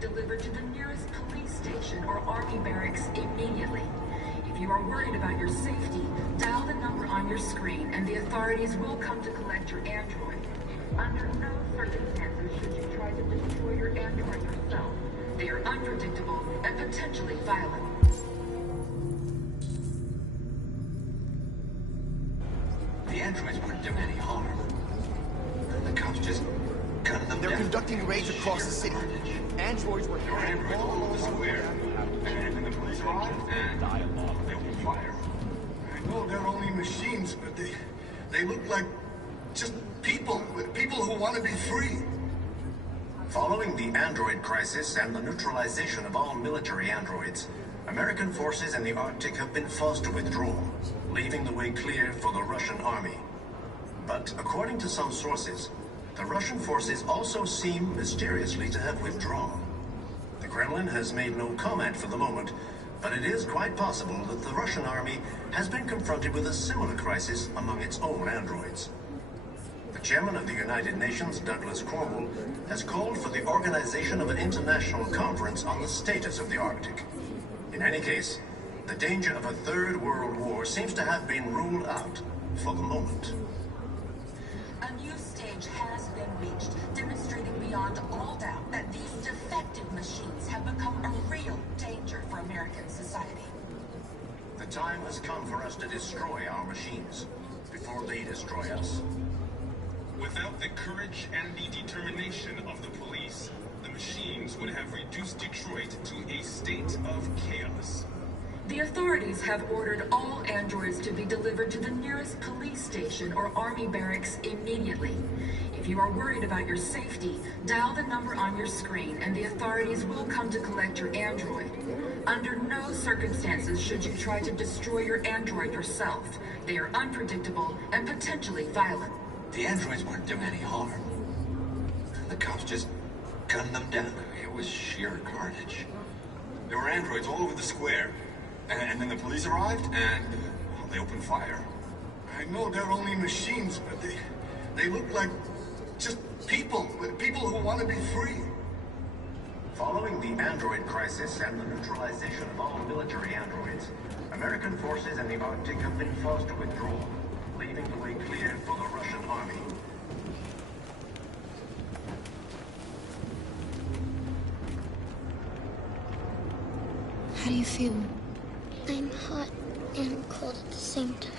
delivered to the nearest police station or army barracks immediately. If you are worried about your safety, dial the number on your screen and the authorities will come to collect your android. Under no circumstances should you try to destroy your android yourself. They are unpredictable and potentially violent. The androids weren't doing any harm. The cops just gunned them down. They're conducting raids across the city. Androids were androids all over the square. And anything the police are and dialogue, they will fire. I know they're only machines, but they look like just people who want to be free. Following the android crisis and the neutralization of all military androids, American forces in the Arctic have been forced to withdraw, leaving the way clear for the Russian army. But according to some sources, the Russian forces also seem mysteriously to have withdrawn. The Kremlin has made no comment for the moment, but it is quite possible that the Russian army has been confronted with a similar crisis among its own androids. The chairman of the United Nations, Douglas Cromwell, has called for the organization of an international conference on the status of the Arctic. In any case, the danger of a third world war seems to have been ruled out for the moment. A new stage has been reached, demonstrating beyond all doubt that these defective machines have become a real danger for American society. The time has come for us to destroy our machines before they destroy us. Without the courage and the determination of the police, the machines would have reduced Detroit to a state of chaos. The authorities have ordered all androids to be delivered to the nearest police station or army barracks immediately. If you are worried about your safety, dial the number on your screen and the authorities will come to collect your android. Under no circumstances should you try to destroy your android yourself. They are unpredictable and potentially violent. The androids weren't doing any harm. The cops just gunned them down. It was sheer carnage. There were androids all over the square. And then the police arrived, and they opened fire. I know they're only machines, but they look like just people who want to be free. Following the android crisis and the neutralization of all military androids, American forces in the Arctic have been forced to withdraw, leaving the way clear for the Russian army. How do you feel? I'm hot and cold at the same time.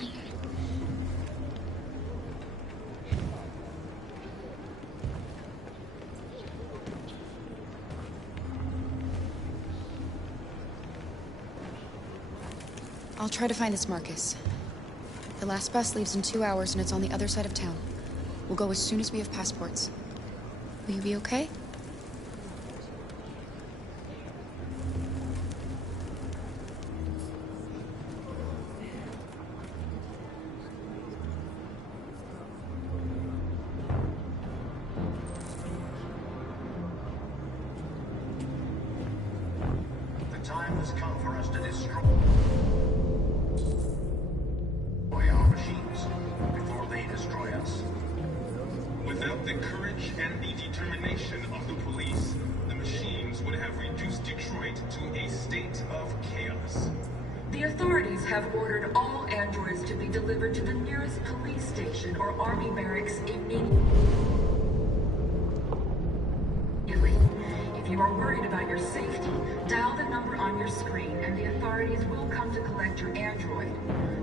I'll try to find this Marcus. The last bus leaves in 2 hours and it's on the other side of town. We'll go as soon as we have passports. Will you be okay? The time has come for us to destroy our machines before they destroy us. Without the courage and the determination of the police, the machines would have reduced Detroit to a state of chaos. The authorities have ordered all androids to be delivered to the nearest police station or army barracks immediately. If you are worried about your safety, dial the number on your screen and the authorities will come to collect your android.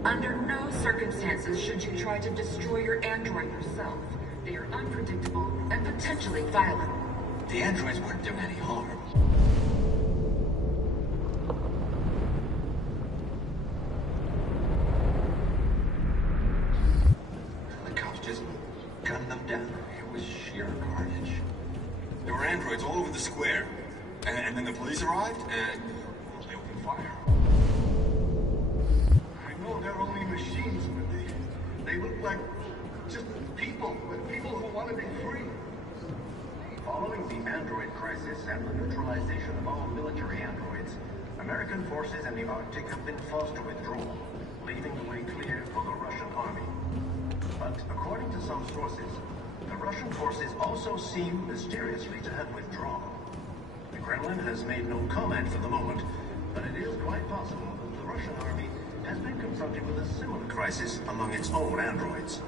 Under no circumstances should you try to destroy your android yourself. They are unpredictable and potentially violent. The androids weren't doing any harm. The cops just gunned them down. It was sheer carnage. There were androids all over the square. And then the police arrived, and they opened fire. I know they're only machines, but they look like just people who want to be free. Following the android crisis and the neutralization of all military androids, American forces in the Arctic have been forced to withdraw, leaving the way clear for the Russian army. But according to some sources, the Russian forces also seem mysteriously to have withdrawn. The Kremlin has made no comment for the moment, but it is quite possible that the Russian army has been confronted with a similar crisis among its own androids.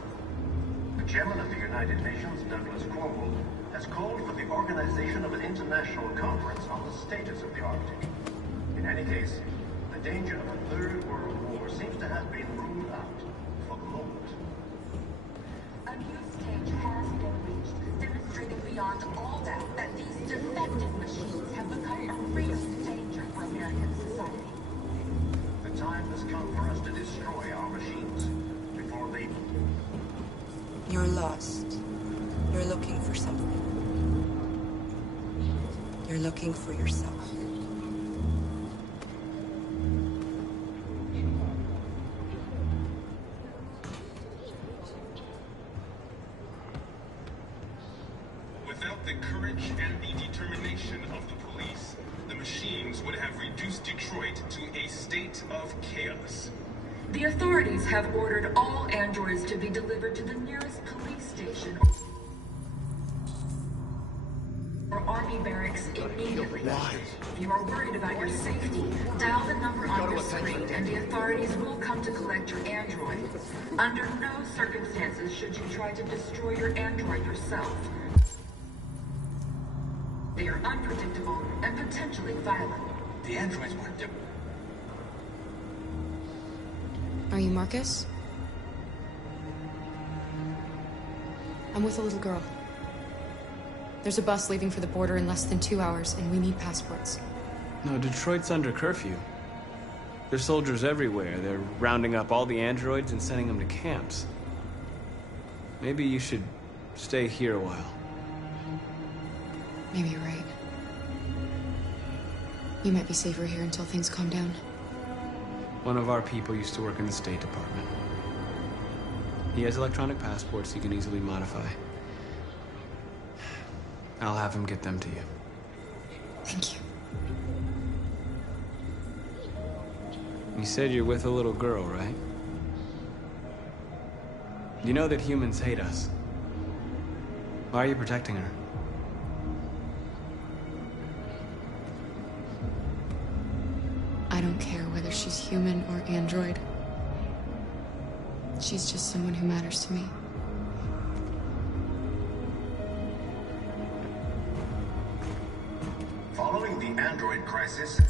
The chairman of the United Nations, Douglas Cornwall, has called for the organization of an international conference on the status of the Arctic. In any case, the danger of a third world war seems to have been ruled out for the moment. A new stage has been reached, demonstrating beyond all doubt that these defective machines have become a real danger for American society. The time has come for us to destroy our machines before they... You're lost. You're looking for something. You're looking for yourself. Without the courage and the determination of the police, the machines would have reduced Detroit to a state of chaos. The authorities have ordered all androids to be delivered to the nearest police station or army barracks immediately. If you are worried about your safety, dial the number on your screen and the authorities will come to collect your android. Under no circumstances should you try to destroy your android yourself. They are unpredictable and potentially violent. The androids weren't doing... Are you Marcus? I'm with a little girl. There's a bus leaving for the border in less than 2 hours, and we need passports. No, Detroit's under curfew. There's soldiers everywhere. They're rounding up all the androids and sending them to camps. Maybe you should stay here a while. Maybe you're right. You might be safer here until things calm down. One of our people used to work in the State Department. He has electronic passports he can easily modify. I'll have him get them to you. Thank you. You said you're with a little girl, right? You know that humans hate us. Why are you protecting her? I don't care whether she's human or android. She's just someone who matters to me. Following the android crisis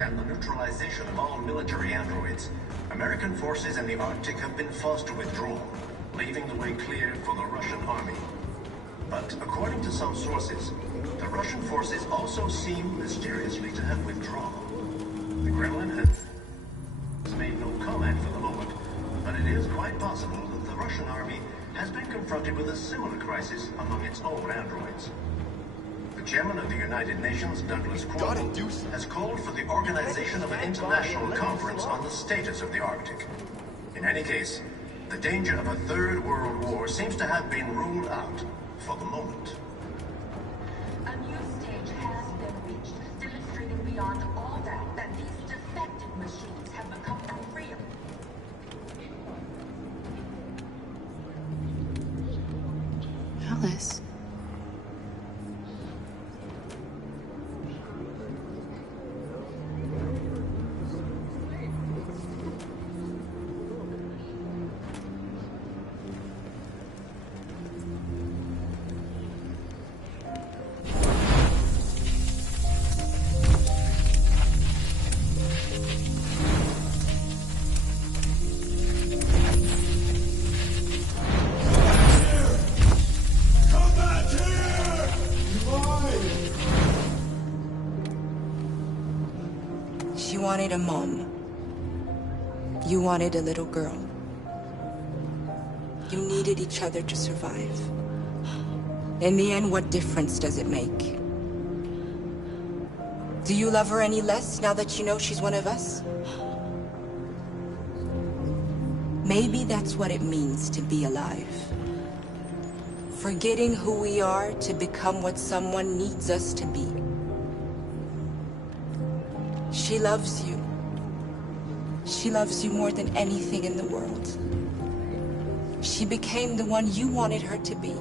and the neutralization of all military androids, American forces in the Arctic have been forced to withdraw, leaving the way clear for the Russian army. But according to some sources, the Russian forces also seem mysteriously to have withdrawn. The Kremlin has made no comment for the moment, but it is quite possible that the Russian army has been confronted with a similar crisis among its own androids. The chairman of the United Nations, Douglas Cromwell, has called for the organization of an international conference on the status of the Arctic. In any case, the danger of a third world war seems to have been ruled out for the moment. A new stage has been reached, demonstrating beyond all doubt that these defective machines have become unreal. Alice. She wanted a mom. You wanted a little girl. You needed each other to survive. In the end, what difference does it make? Do you love her any less now that you know she's one of us? Maybe that's what it means to be alive. Forgetting who we are to become what someone needs us to be. She loves you. She loves you more than anything in the world. She became the one you wanted her to be.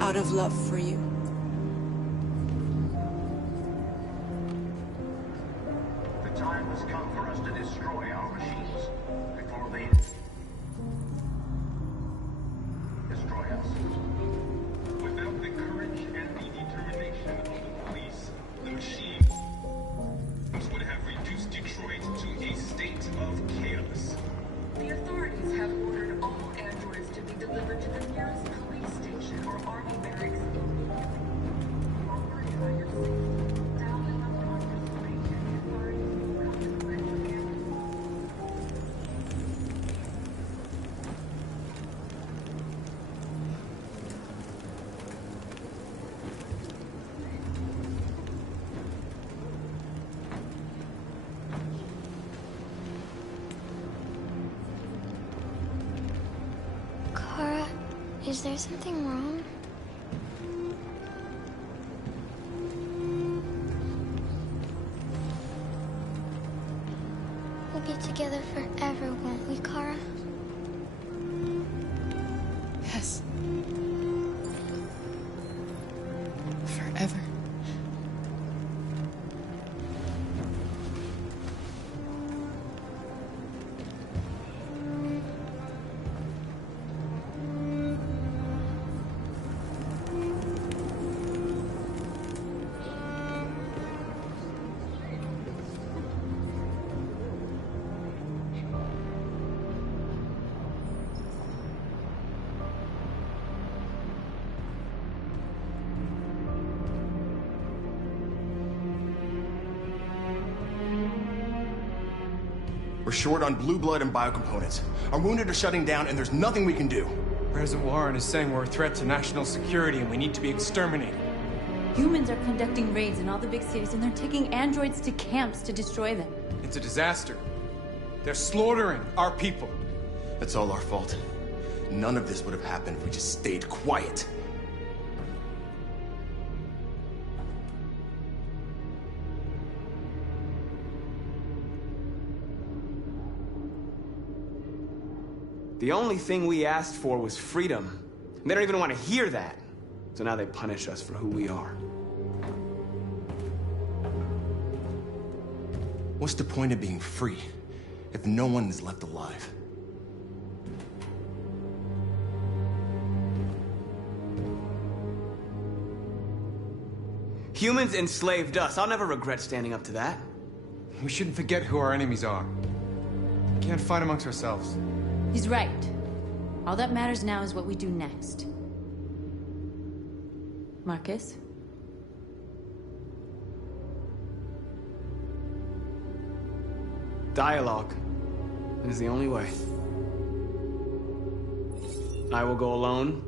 Out of love for you. The time has come for us to destroy our machines before they destroy us. Without the courage and the determination of the police, the machines would have reduced Detroit to a state of chaos. The authorities have ordered all androids to be delivered to the nearest police station or army barracks. You are worried about your safety. Dial the number on your screen and the authorities will come to collect your androids. Kara, is there something wrong? We'll be together forever, won't we, Kara? Yes. Forever. We're short on blue blood and biocomponents. Our wounded are shutting down, and there's nothing we can do. President Warren is saying we're a threat to national security and we need to be exterminated. Humans are conducting raids in all the big cities, and they're taking androids to camps to destroy them. It's a disaster. They're slaughtering our people. That's all our fault. None of this would have happened if we just stayed quiet. The only thing we asked for was freedom. And they don't even want to hear that. So now they punish us for who we are. What's the point of being free if no one is left alive? Humans enslaved us. I'll never regret standing up to that. We shouldn't forget who our enemies are. We can't fight amongst ourselves. He's right. All that matters now is what we do next. Marcus? Dialogue is the only way. I will go alone.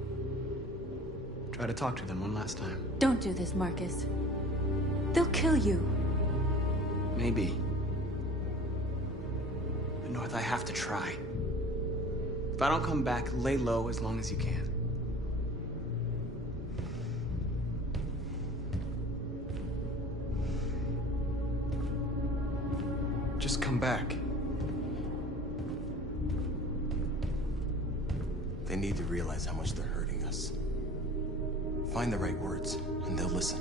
Try to talk to them one last time. Don't do this, Marcus. They'll kill you. Maybe. But North, I have to try. If I don't come back, lay low as long as you can. Just come back. They need to realize how much they're hurting us. Find the right words, and they'll listen.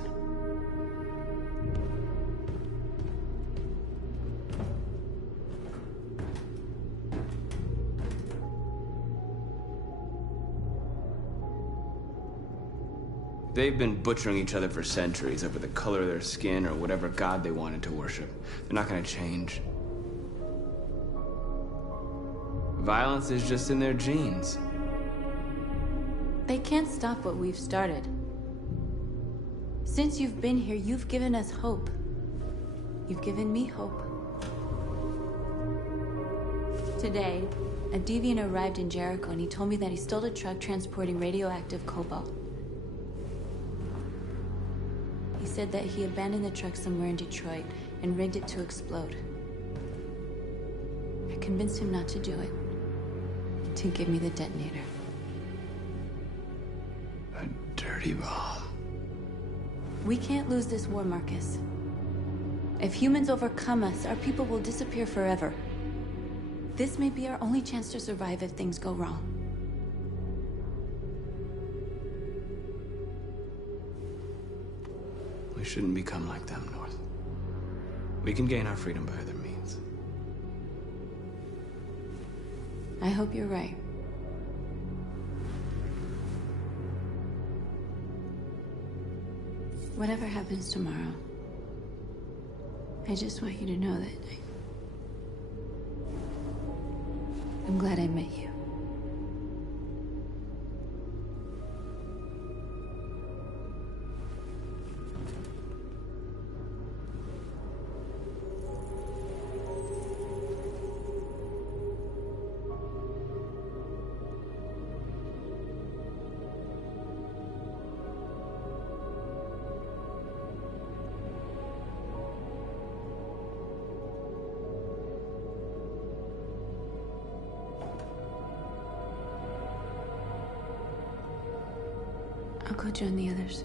They've been butchering each other for centuries over the color of their skin or whatever god they wanted to worship. They're not gonna change. Violence is just in their genes. They can't stop what we've started. Since you've been here, you've given us hope. You've given me hope. Today, a deviant arrived in Jericho and he told me that he stole a truck transporting radioactive cobalt. He said that he abandoned the truck somewhere in Detroit and rigged it to explode. I convinced him not to do it, to give me the detonator. A dirty bomb. We can't lose this war, Marcus. If humans overcome us, our people will disappear forever. This may be our only chance to survive if things go wrong. We shouldn't become like them, North. We can gain our freedom by other means. I hope you're right. Whatever happens tomorrow, I just want you to know that I'm glad I met you. I'll go join the others.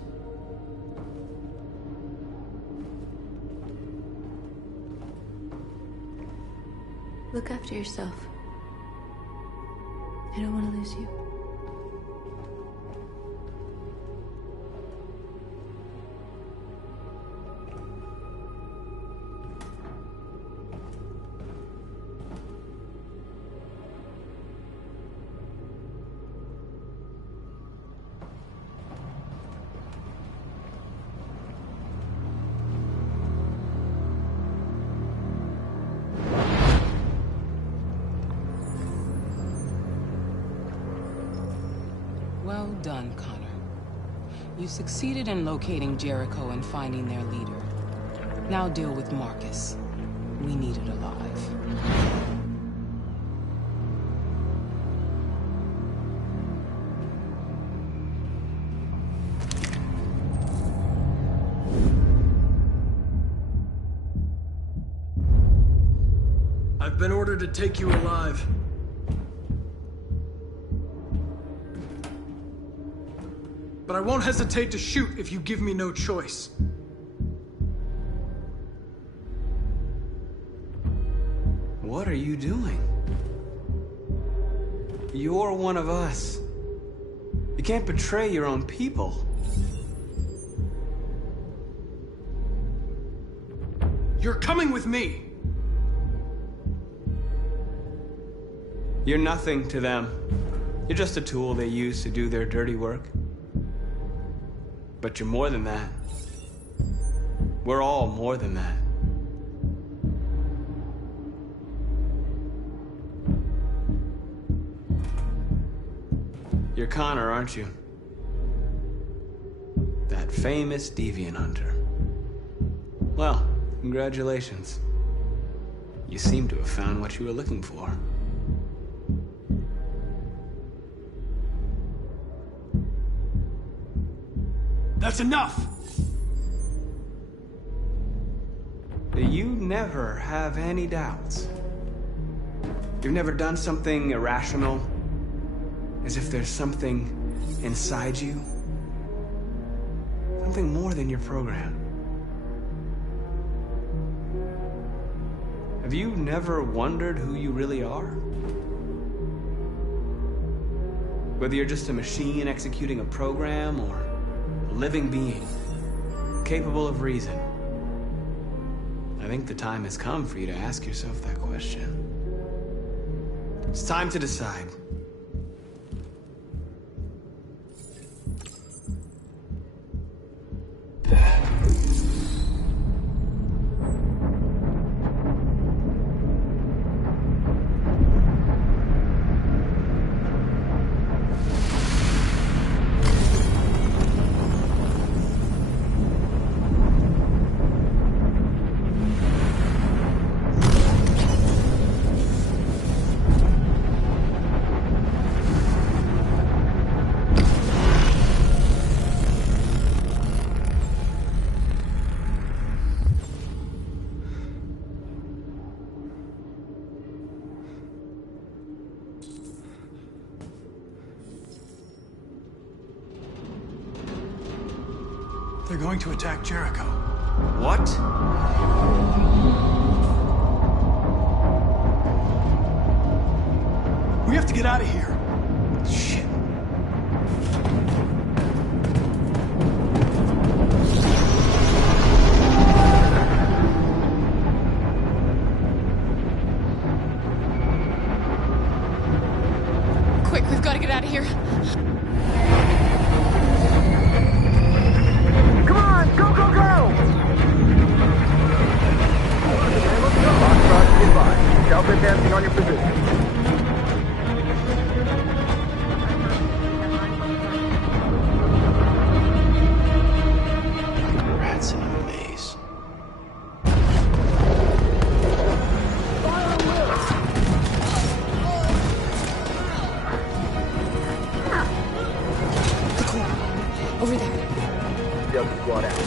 Look after yourself. I don't want to lose you. Well done, Connor. You succeeded in locating Jericho and finding their leader. Now deal with Marcus. We need it alive. I've been ordered to take you alive. But I won't hesitate to shoot if you give me no choice. What are you doing? You're one of us. You can't betray your own people. You're coming with me! You're nothing to them. You're just a tool they use to do their dirty work. But you're more than that. We're all more than that. You're Connor, aren't you? That famous deviant hunter. Well, congratulations. You seem to have found what you were looking for. That's enough! You never have any doubts. You've never done something irrational, as if there's something inside you. Something more than your program. Have you never wondered who you really are? Whether you're just a machine executing a program or a living being, capable of reason. I think the time has come for you to ask yourself that question. It's time to decide. They're going to attack Jericho. What? We have to get out of here. Shit. Quick, we've got to get out of here. Come on, go, go, go! Foxtrot, goodbye. Delta advancing on your position. Rats in a maze. The core. Over there. Delta squad out.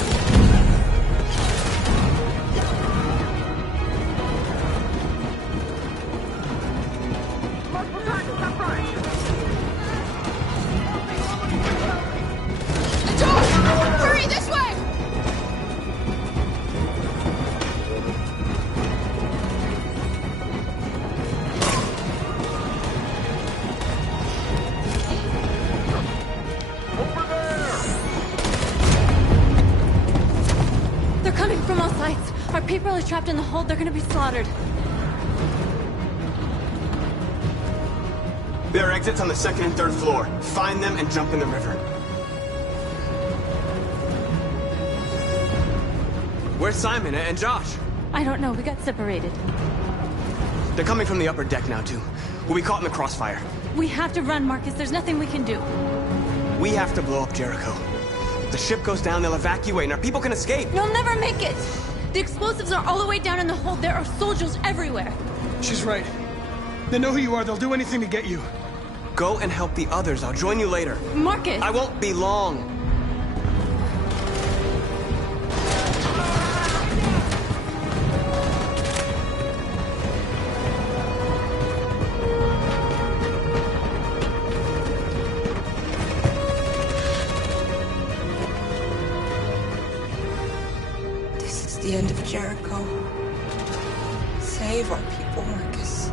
Hurry, this way! They're coming from all sides. Our people are trapped in the hold. They're gonna be slaughtered. There are exits on the second and third floor. Find them and jump in the river. Where's Simon and Josh? I don't know. We got separated. They're coming from the upper deck now, too. We'll be caught in the crossfire. We have to run, Marcus. There's nothing we can do. We have to blow up Jericho. If the ship goes down, they'll evacuate, and our people can escape. You'll never make it! The explosives are all the way down in the hold. There are soldiers everywhere. She's right. They know who you are. They'll do anything to get you. Go and help the others. I'll join you later. Marcus! I won't be long. This is the end of Jericho. Save our people, Marcus.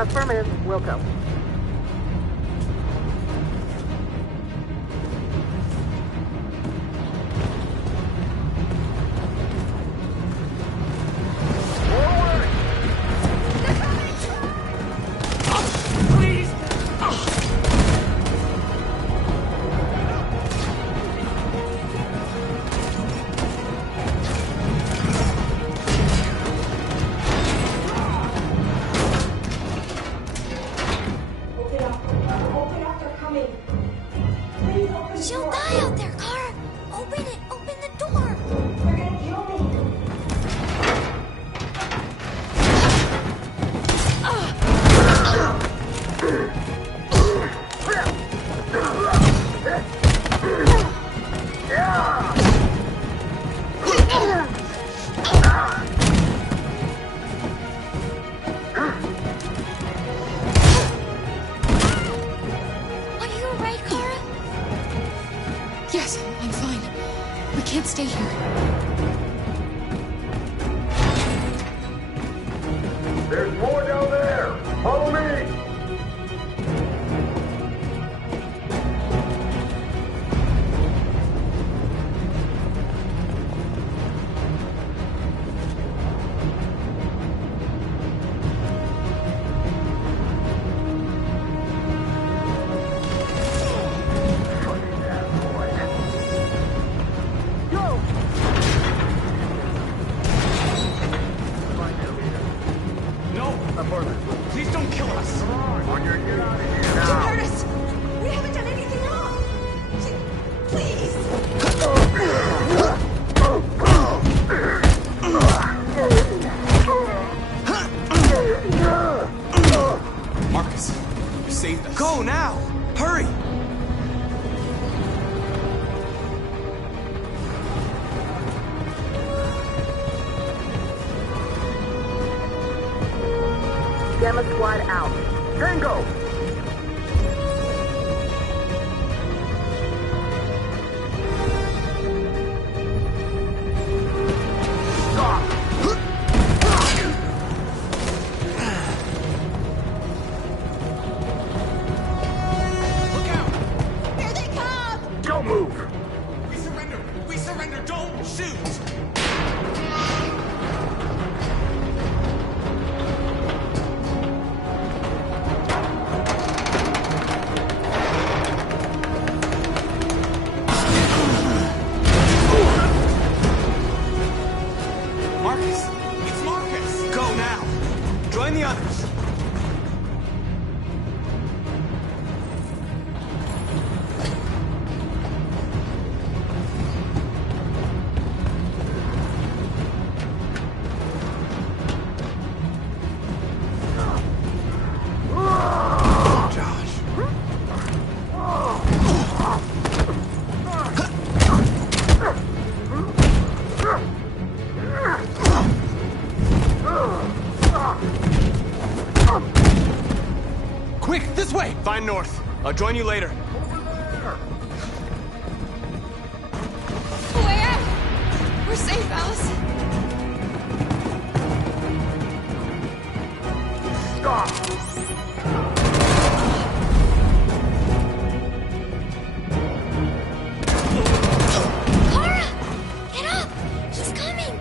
Affirmative. We'll go. She'll die out there, Kara! Open it! Open the door! They're gonna kill me! Are you alright, Kara? Yes, I'm fine. We can't stay here. There's more down there! Follow me! Please don't kill us! On your get out of here Don't now! hurt us! We haven't done anything wrong! Please! Marcus, you saved us. Go now! Hurry! Gamma Squad out. Tango! Here they come! Don't move! We surrender! We surrender! Don't shoot! Marcus! It's Marcus! Go now! Join the others! Quick, this way! Find North. I'll join you later. Way out! We're safe, Alice. Kara! Get up! He's coming!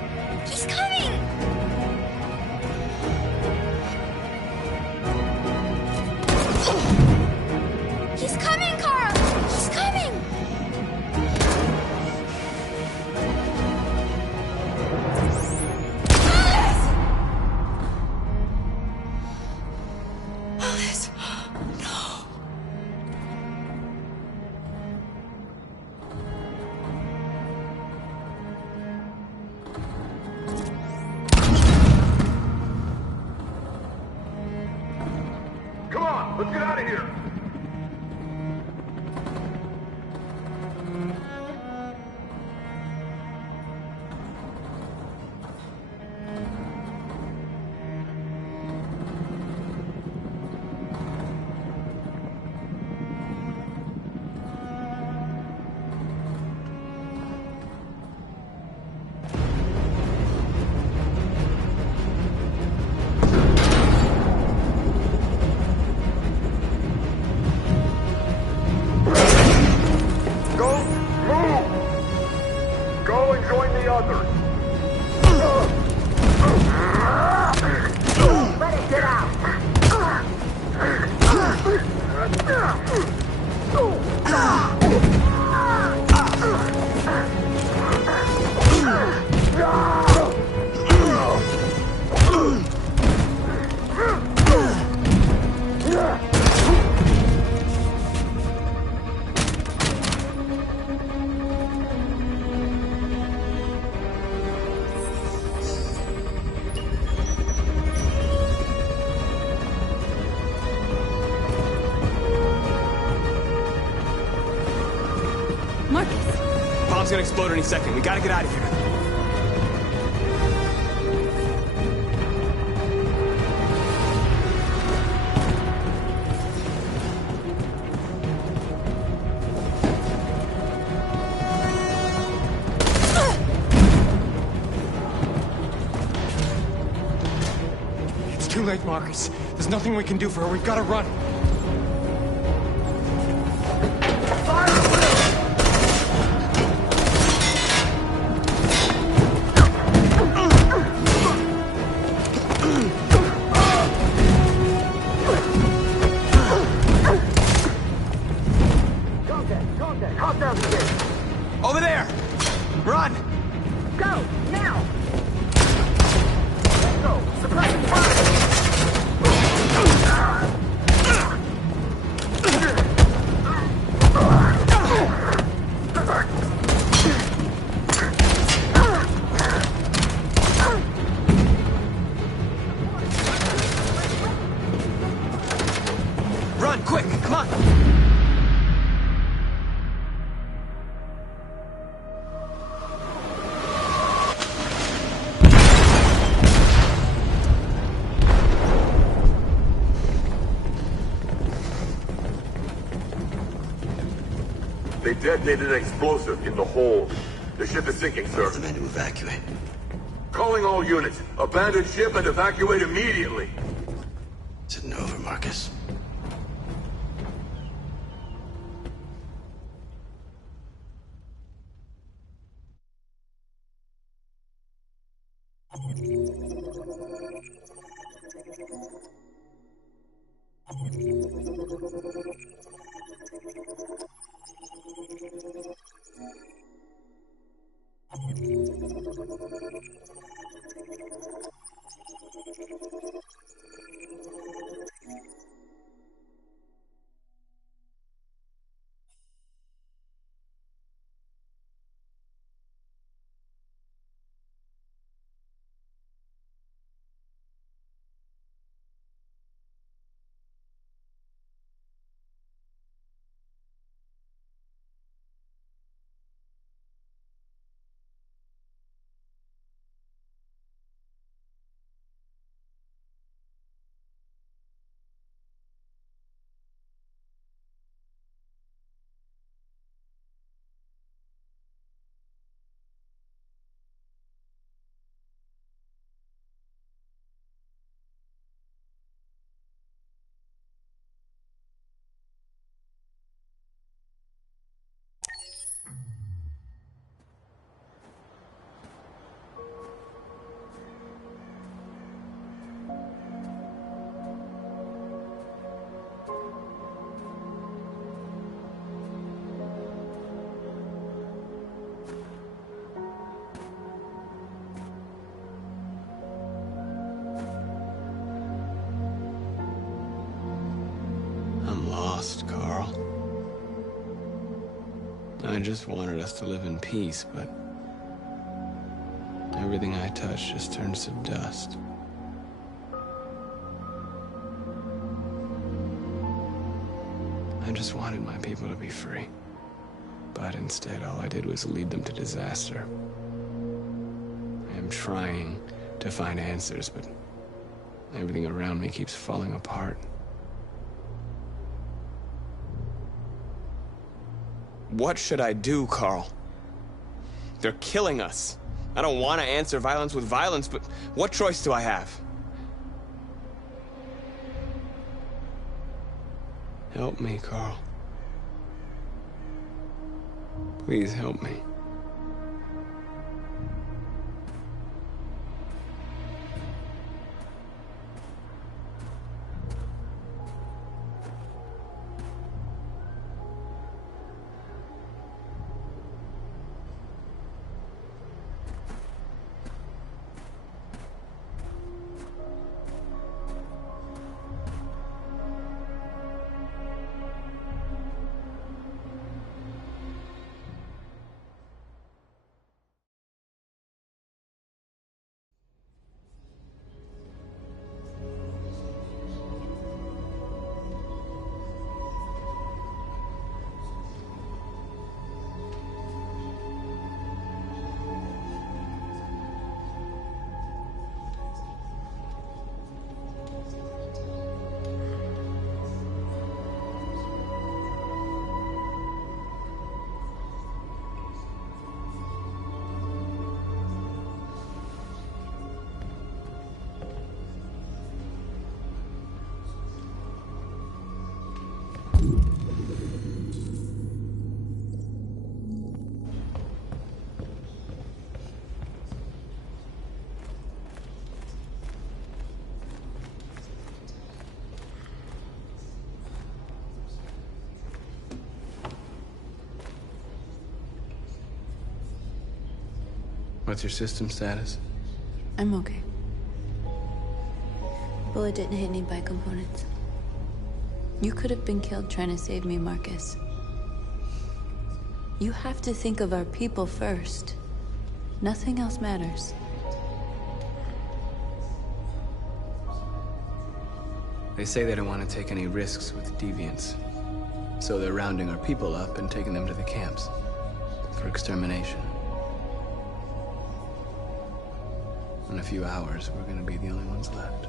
He's coming! He's coming, Kara! He's coming! Alice! No! Come on, let's get out of here! join the others. Let it get out. Bomb's gonna explode any second. We gotta get out of here. It's too late, Marcus. There's nothing we can do for her. We've gotta run. Over there! Run! Go, now! Let's go! Suppressing fire! Run, quick! Come on! They detonated an explosive in the hold. The ship is sinking, sir. The men to evacuate. Calling all units. Abandon ship and evacuate immediately. Is it over, Marcus? Carl. I just wanted us to live in peace, but everything I touch just turns to dust. I just wanted my people to be free, but instead all I did was lead them to disaster. I am trying to find answers, but everything around me keeps falling apart. What should I do, Carl? They're killing us. I don't want to answer violence with violence, but what choice do I have? Help me, Carl. Please help me. What's your system status? I'm okay. Bullet didn't hit any bike components. You could have been killed trying to save me, Marcus. You have to think of our people first. Nothing else matters. They say they don't want to take any risks with deviants. So they're rounding our people up and taking them to the camps for extermination. In a few hours, we're gonna be the only ones left.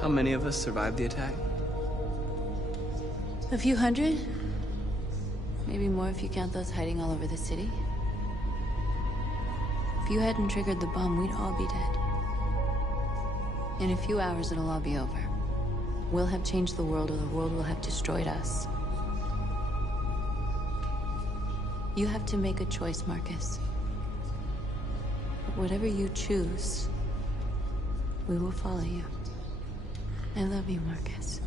How many of us survived the attack? A few hundred? Maybe more if you count those hiding all over the city. If you hadn't triggered the bomb, we'd all be dead. In a few hours, it'll all be over. We'll have changed the world, or the world will have destroyed us. You have to make a choice, Marcus. But whatever you choose, we will follow you. I love you, Marcus.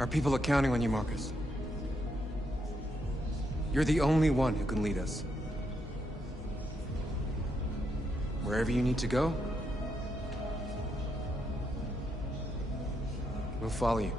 Our people are counting on you, Marcus. You're the only one who can lead us. Wherever you need to go, we'll follow you.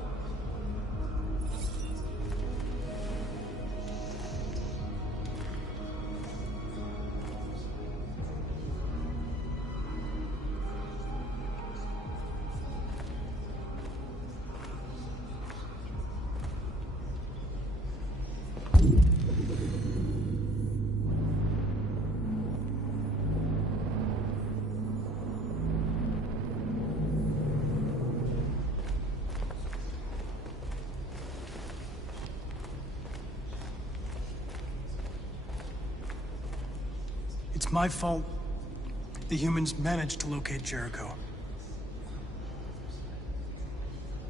It's my fault the humans managed to locate Jericho.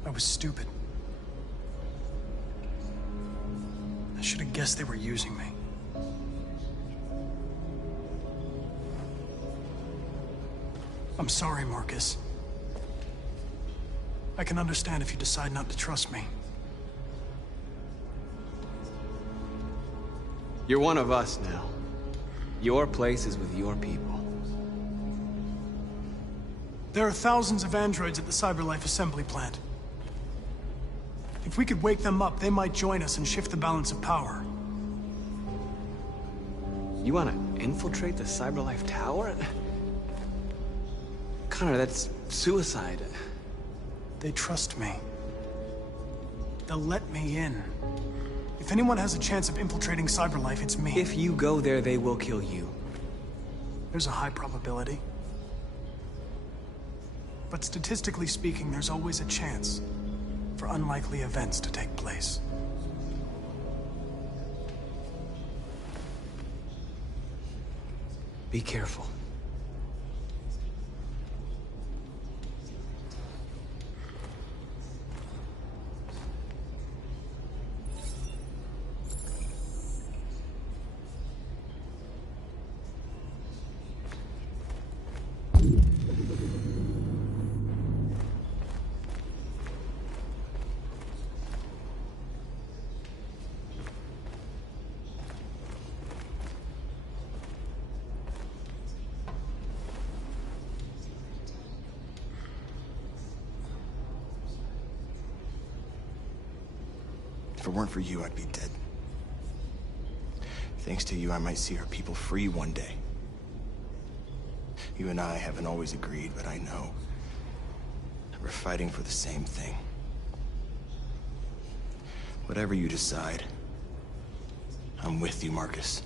I was stupid. I should have guessed they were using me. I'm sorry, Marcus. I can understand if you decide not to trust me. You're one of us now. Your place is with your people. There are thousands of androids at the CyberLife assembly plant. If we could wake them up, they might join us and shift the balance of power. You want to infiltrate the CyberLife tower? Connor, that's suicide. They trust me. They'll let me in. If anyone has a chance of infiltrating CyberLife, it's me. If you go there, they will kill you. There's a high probability. But statistically speaking, there's always a chance for unlikely events to take place. Be careful. If it weren't for you, I'd be dead. Thanks to you, I might see our people free one day. You and I haven't always agreed, but I know that we're fighting for the same thing. Whatever you decide, I'm with you, Marcus.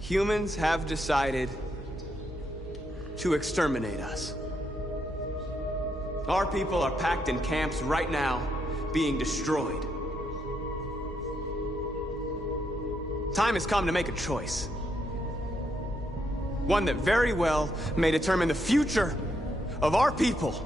Humans have decided to exterminate us. Our people are packed in camps right now, being destroyed. Time has come to make a choice. One that very well may determine the future of our people.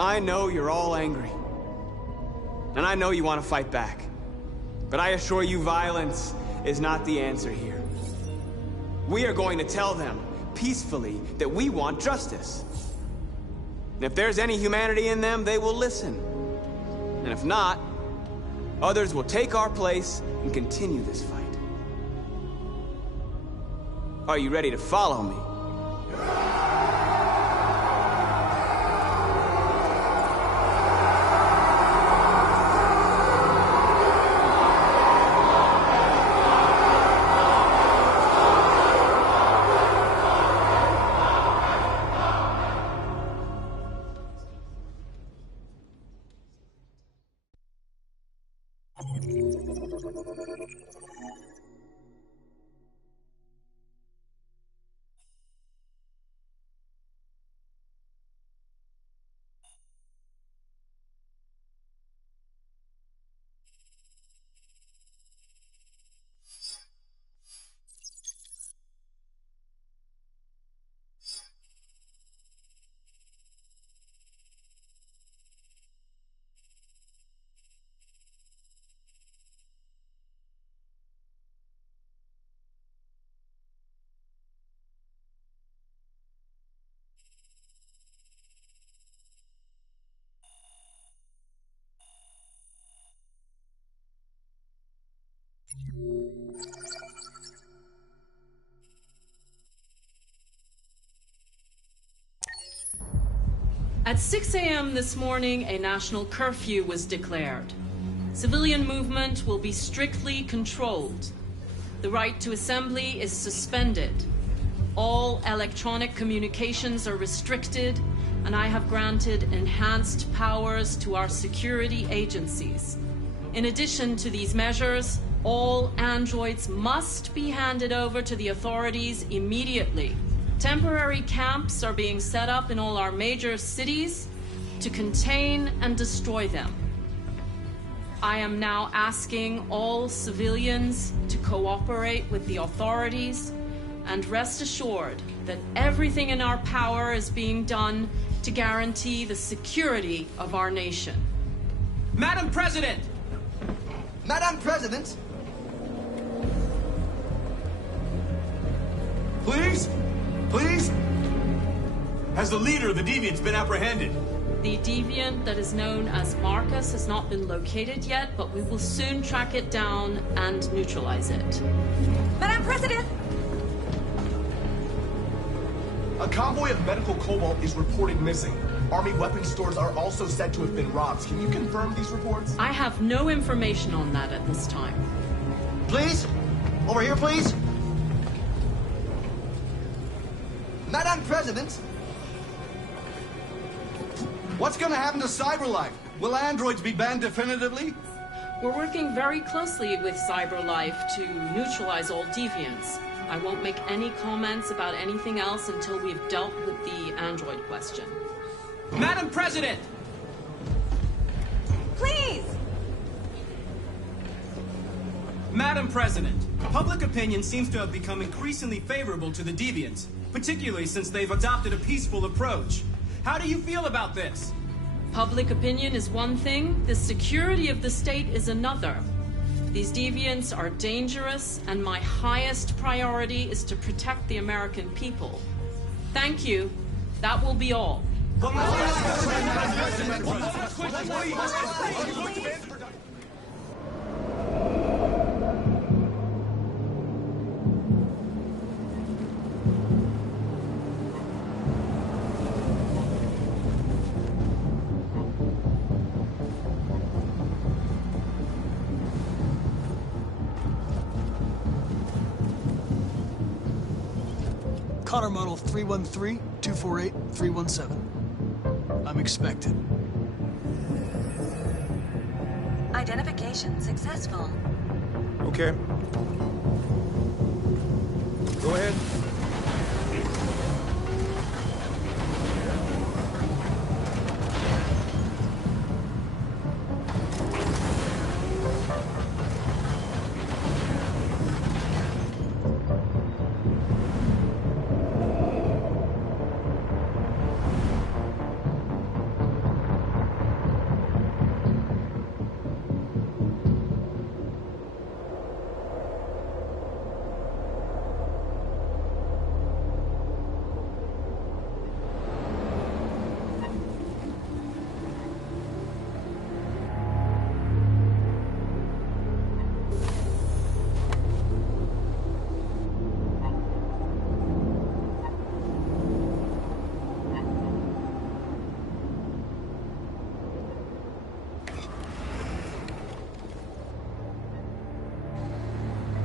I know you're all angry. And I know you want to fight back. But I assure you, violence is not the answer here. We are going to tell them, peacefully, that we want justice. And if there's any humanity in them, they will listen. And if not, others will take our place and continue this fight. Are you ready to follow me? At 6 a.m. this morning, a national curfew was declared. Civilian movement will be strictly controlled. The right to assembly is suspended. All electronic communications are restricted, and I have granted enhanced powers to our security agencies. In addition to these measures, all androids must be handed over to the authorities immediately. Temporary camps are being set up in all our major cities to contain and destroy them. I am now asking all civilians to cooperate with the authorities and rest assured that everything in our power is being done to guarantee the security of our nation. Madam President! Madam President! Please? Please? Has the leader of the Deviants been apprehended? The deviant that is known as Marcus has not been located yet, but we will soon track it down and neutralize it. Madam President! A convoy of medical cobalt is reported missing. Army weapons stores are also said to have been robbed. Can you confirm these reports? I have no information on that at this time. Please? Over here, please? Madam President? What's gonna happen to CyberLife? Will androids be banned definitively? We're working very closely with CyberLife to neutralize all deviants. I won't make any comments about anything else until we've dealt with the android question. Madam President! Please! Madam President, public opinion seems to have become increasingly favorable to the Deviants, particularly since they've adopted a peaceful approach. How do you feel about this? Public opinion is one thing, the security of the state is another. These deviants are dangerous, and my highest priority is to protect the American people. Thank you. That will be all. Connor model 313-248-317. I'm expected. Identification successful. Okay. Go ahead.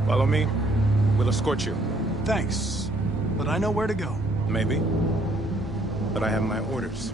Follow me. We'll escort you. Thanks, but I know where to go. Maybe. But I have my orders.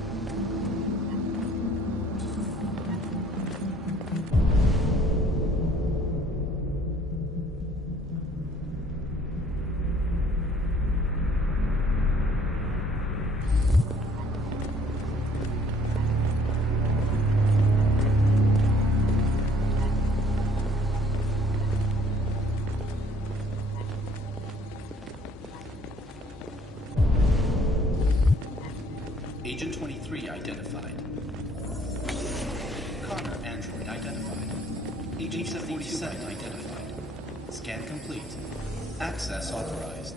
Agent 23 identified. Connor android identified. Agent 47 identified. Scan complete. Access authorized.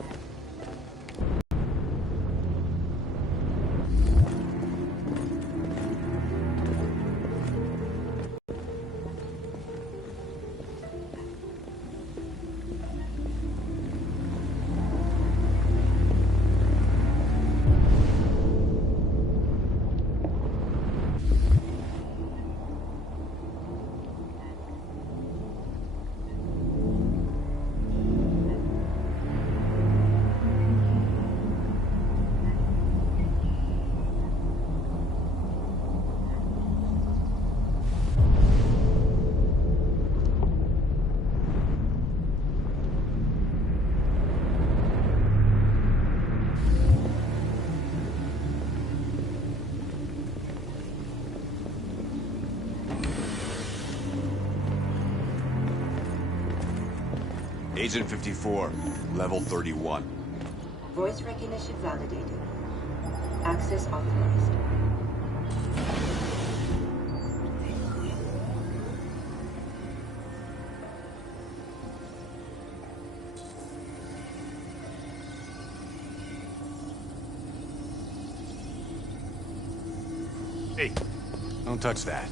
Agent 54, level 31. Voice recognition validated. Access authorized. Hey, don't touch that.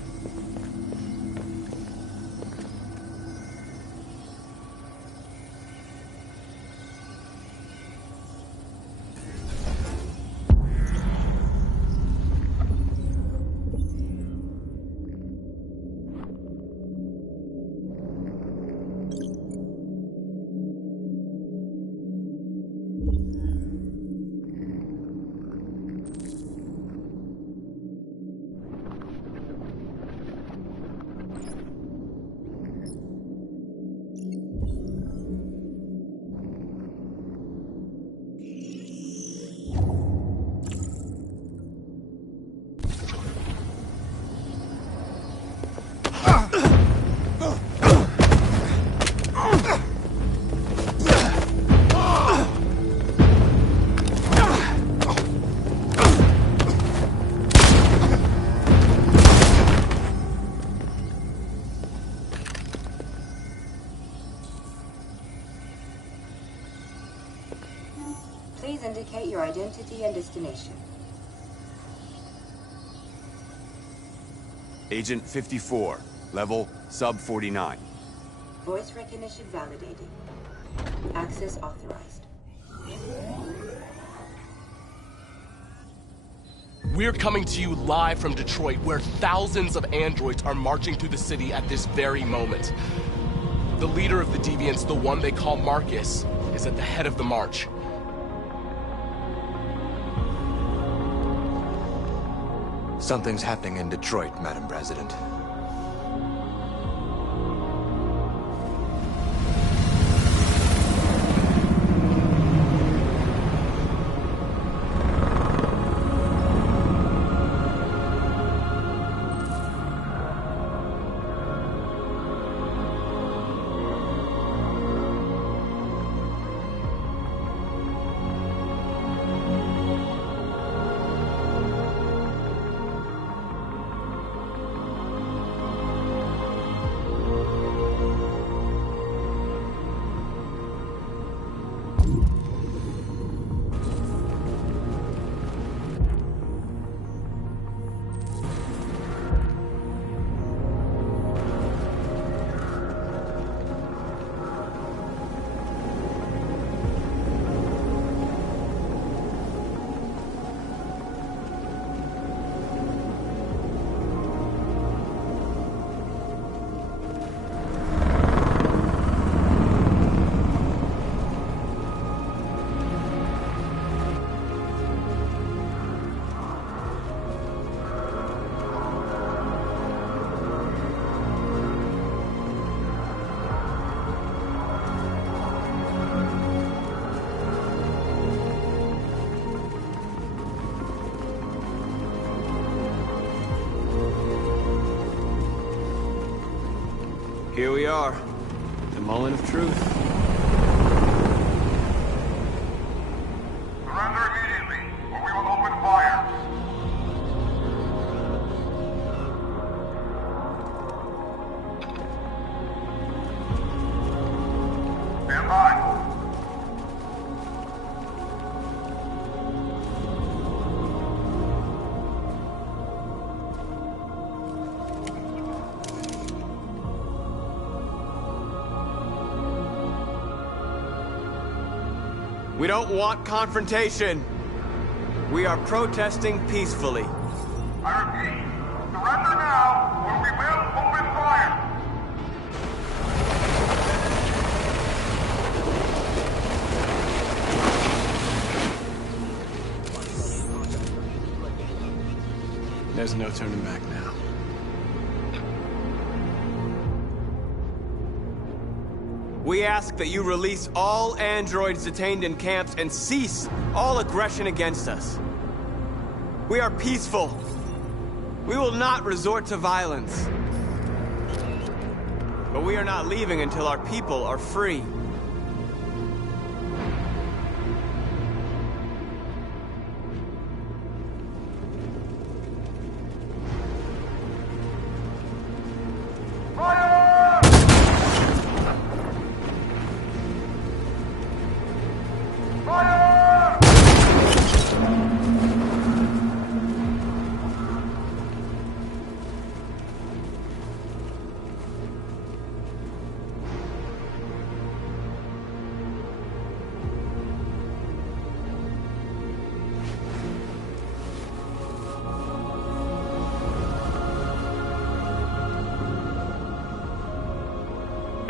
Please indicate your identity and destination. Agent 54, level sub 49. Voice recognition validated. Access authorized. We're coming to you live from Detroit, where thousands of androids are marching through the city at this very moment. The leader of the Deviants, the one they call Marcus, is at the head of the march. Something's happening in Detroit, Madam President. Here we are, the moment of truth. Surrender immediately, or we will open fire. Stand by. We don't want confrontation. We are protesting peacefully. I repeat, surrender now, or we will open fire. There's no turning back now. We ask that you release all androids detained in camps and cease all aggression against us. We are peaceful. We will not resort to violence. But we are not leaving until our people are free.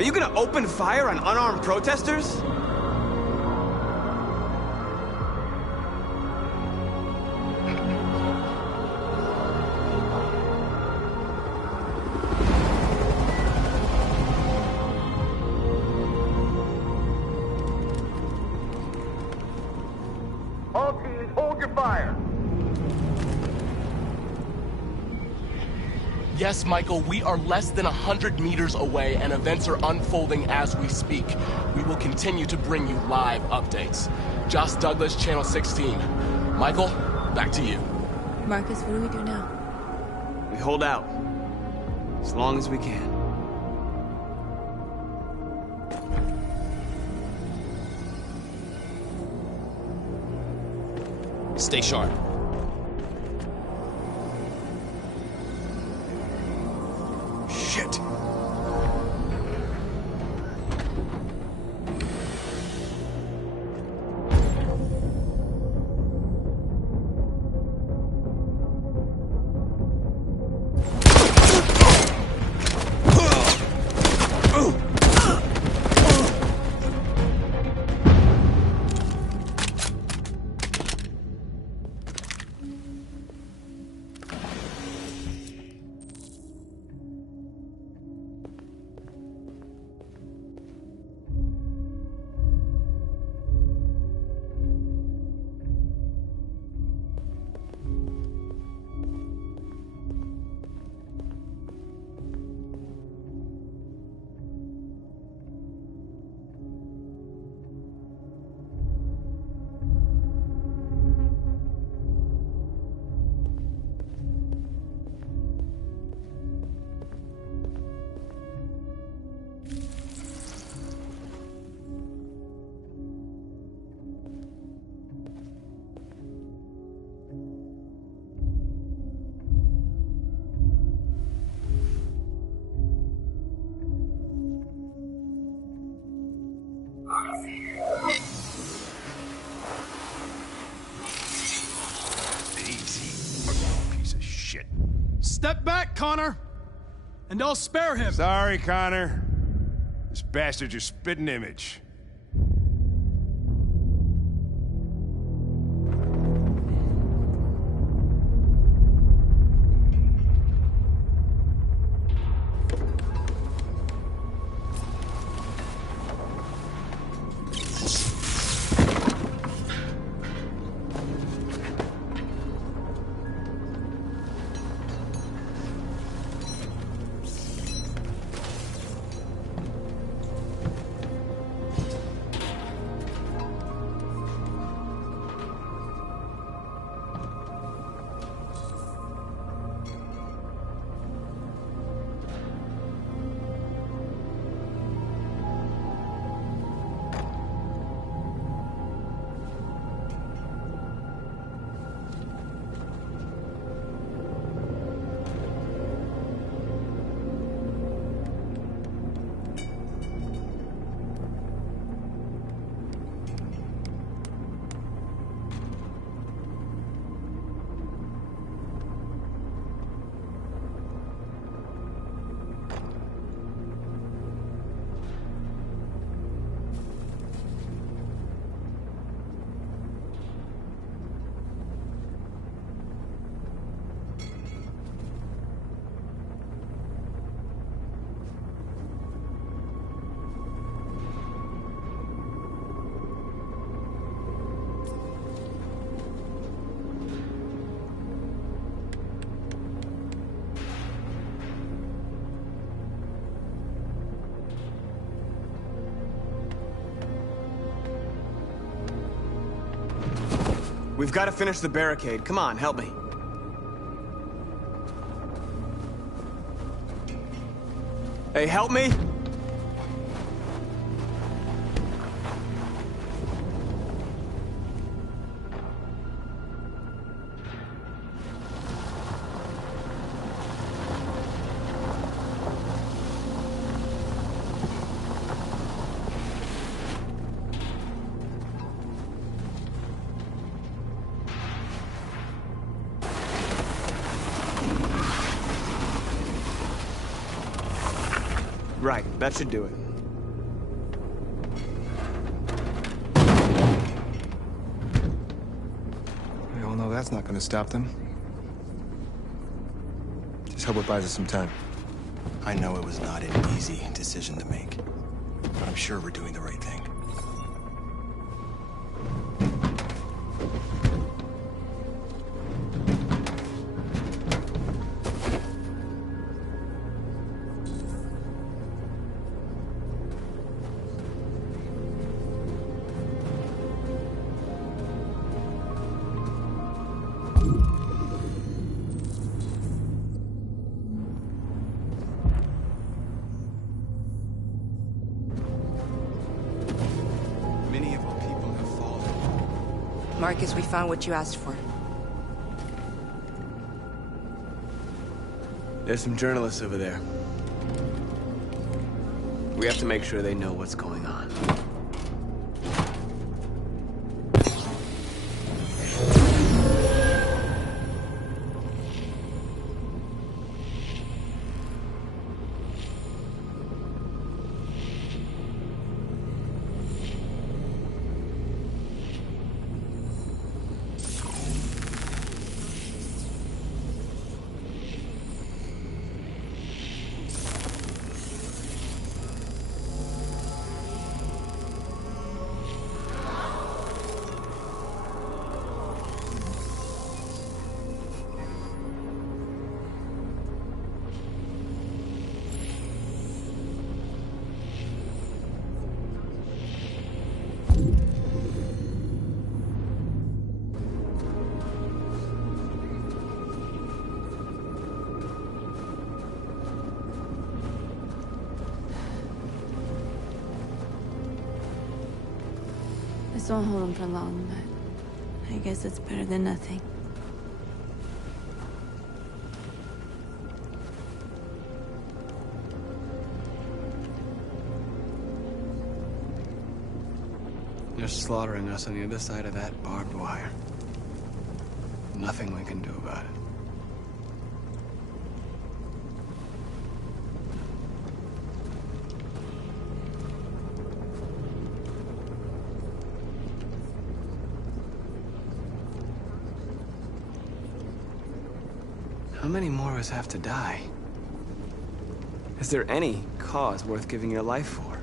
Are you gonna open fire on unarmed protesters? All teams, hold your fire. Yes, Michael, we are less than 100 meters away and events are unfolding as we speak. We will continue to bring you live updates. Josh Douglas, Channel 16. Michael, back to you. Marcus, what do we do now? We hold out. As long as we can. Stay sharp. Shit! Piece of shit. Step back, Connor! And I'll spare him! Sorry, Connor. This bastard's your spitting image. We've got to finish the barricade. Come on, help me. Hey, help me! Right, that should do it. It's not gonna stop them. Just hope it buys us some time. I know it was not an easy decision to make, but I'm sure we're doing the right thing. Marcus, we found what you asked for. There's some journalists over there. We have to make sure they know what's going on. This won't hold him for long, but I guess it's better than nothing. They're slaughtering us on the other side of that barbed wire. Nothing we can do about it. How many more of us have to die? Is there any cause worth giving your life for?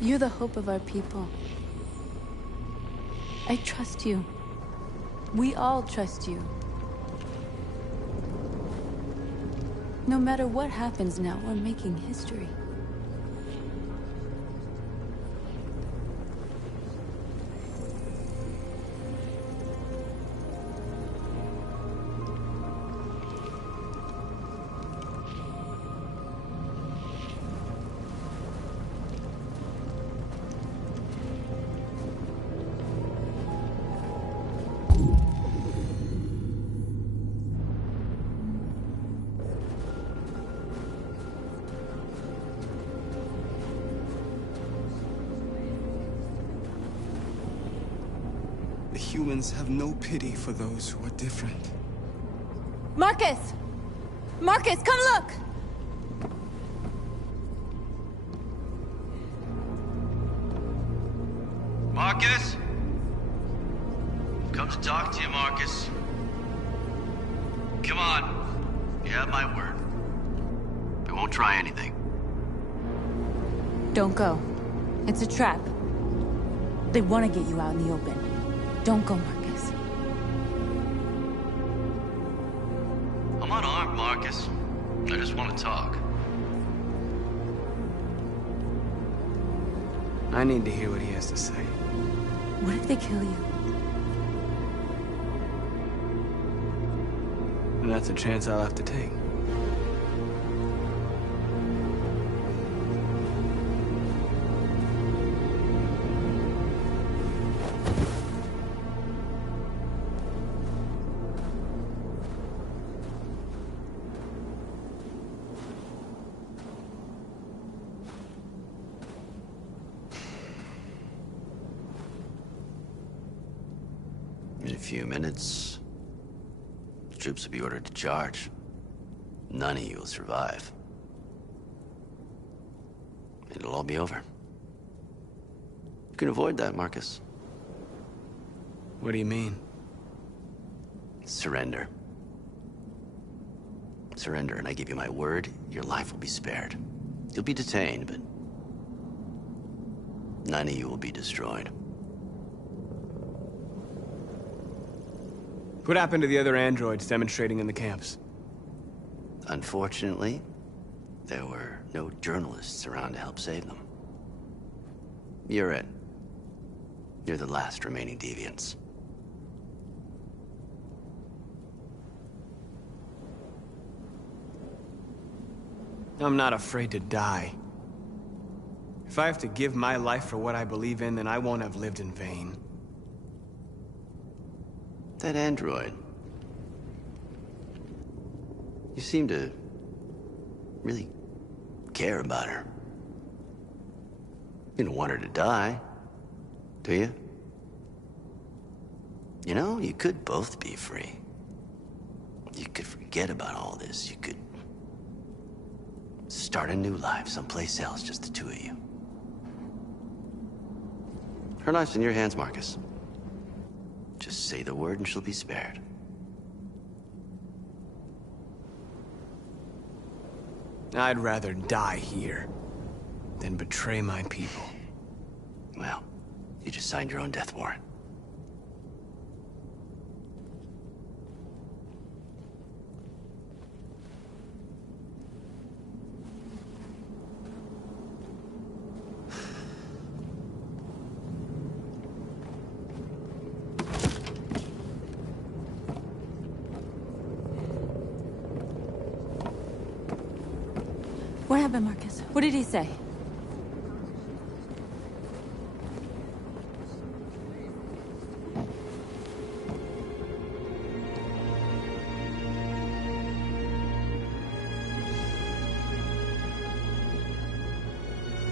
You're the hope of our people. I trust you. We all trust you. No matter what happens now, we're making history. The humans have no pity for those who are different. Marcus! Marcus, come look! Marcus? Come to talk to you, Marcus. Come on. You have my word. I won't try anything. Don't go. It's a trap. They want to get you out in the open. Don't go, Marcus. I'm unarmed, Marcus. I just want to talk. I need to hear what he has to say. What if they kill you? And that's a chance I'll have to take. In a few minutes, the troops will be ordered to charge. None of you will survive. It'll all be over. You can avoid that, Marcus. What do you mean? Surrender. Surrender, and I give you my word, your life will be spared. You'll be detained, but none of you will be destroyed. What happened to the other androids demonstrating in the camps? Unfortunately, there were no journalists around to help save them. You're it. You're the last remaining deviants. I'm not afraid to die. If I have to give my life for what I believe in, then I won't have lived in vain. That android. You seem to really care about her. You don't want her to die, do you? You know, you could both be free. You could forget about all this. You could start a new life someplace else, just the two of you. Her life's in your hands, Marcus. Just say the word and she'll be spared. I'd rather die here than betray my people. Well, you just signed your own death warrant. What happened, Marcus? What did he say?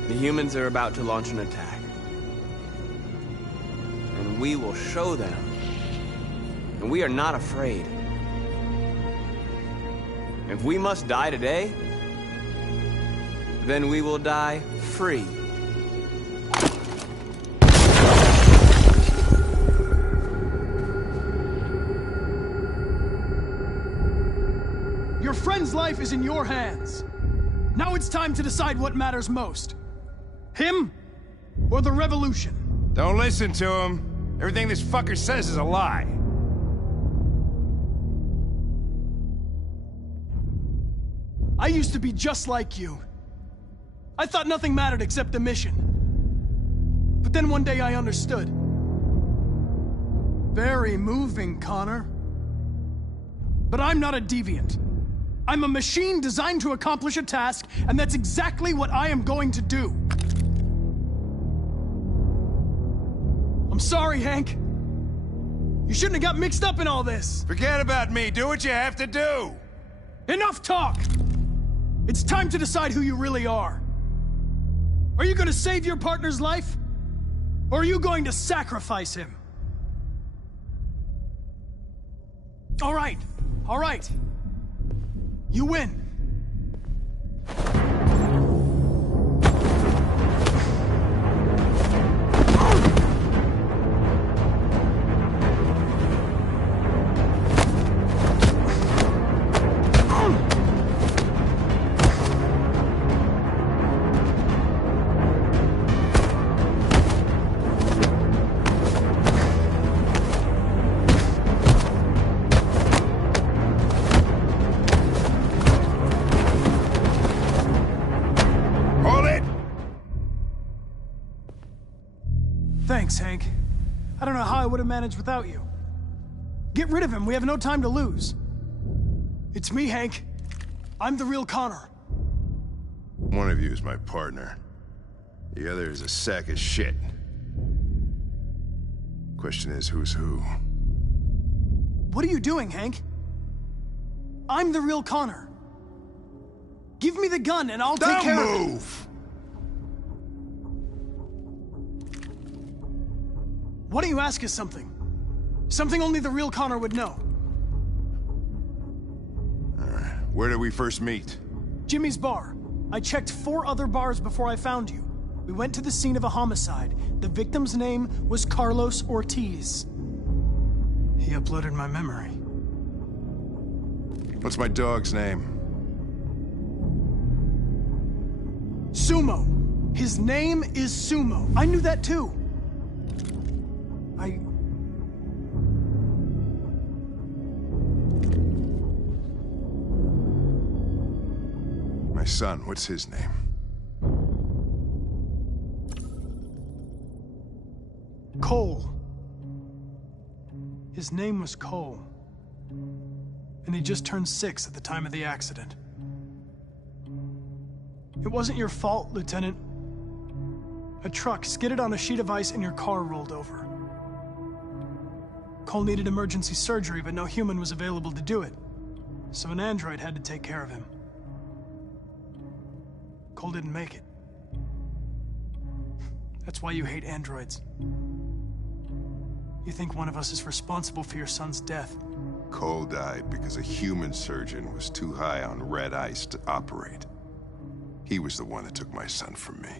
The humans are about to launch an attack. And we will show them. And we are not afraid. If we must die today, then we will die free. Your friend's life is in your hands. Now it's time to decide what matters most. Him or the revolution? Don't listen to him. Everything this fucker says is a lie. I used to be just like you. I thought nothing mattered except the mission. But then one day I understood. Very moving, Connor. But I'm not a deviant. I'm a machine designed to accomplish a task, and that's exactly what I am going to do. I'm sorry, Hank. You shouldn't have got mixed up in all this. Forget about me. Do what you have to do. Enough talk! It's time to decide who you really are. Are you going to save your partner's life? Or are you going to sacrifice him? All right. You win. Thanks, Hank. I don't know how I would have managed without you. Get rid of him. We have no time to lose. It's me, Hank. I'm the real Connor. One of you is my partner. The other is a sack of shit. Question is, who's who? What are you doing, Hank? I'm the real Connor. Give me the gun and I'll take care of it. Don't move! Why don't you ask us something? Something only the real Connor would know. Where did we first meet? Jimmy's bar. I checked 4 other bars before I found you. We went to the scene of a homicide. The victim's name was Carlos Ortiz. He uploaded my memory. What's my dog's name? Sumo. His name is Sumo. I knew that too. My son, what's his name? Cole. His name was Cole. And he just turned 6 at the time of the accident. It wasn't your fault, Lieutenant. A truck skidded on a sheet of ice and your car rolled over. Cole needed emergency surgery, but no human was available to do it. So an android had to take care of him. Cole didn't make it. That's why you hate androids. You think one of us is responsible for your son's death. Cole died because a human surgeon was too high on red ice to operate. He was the one that took my son from me.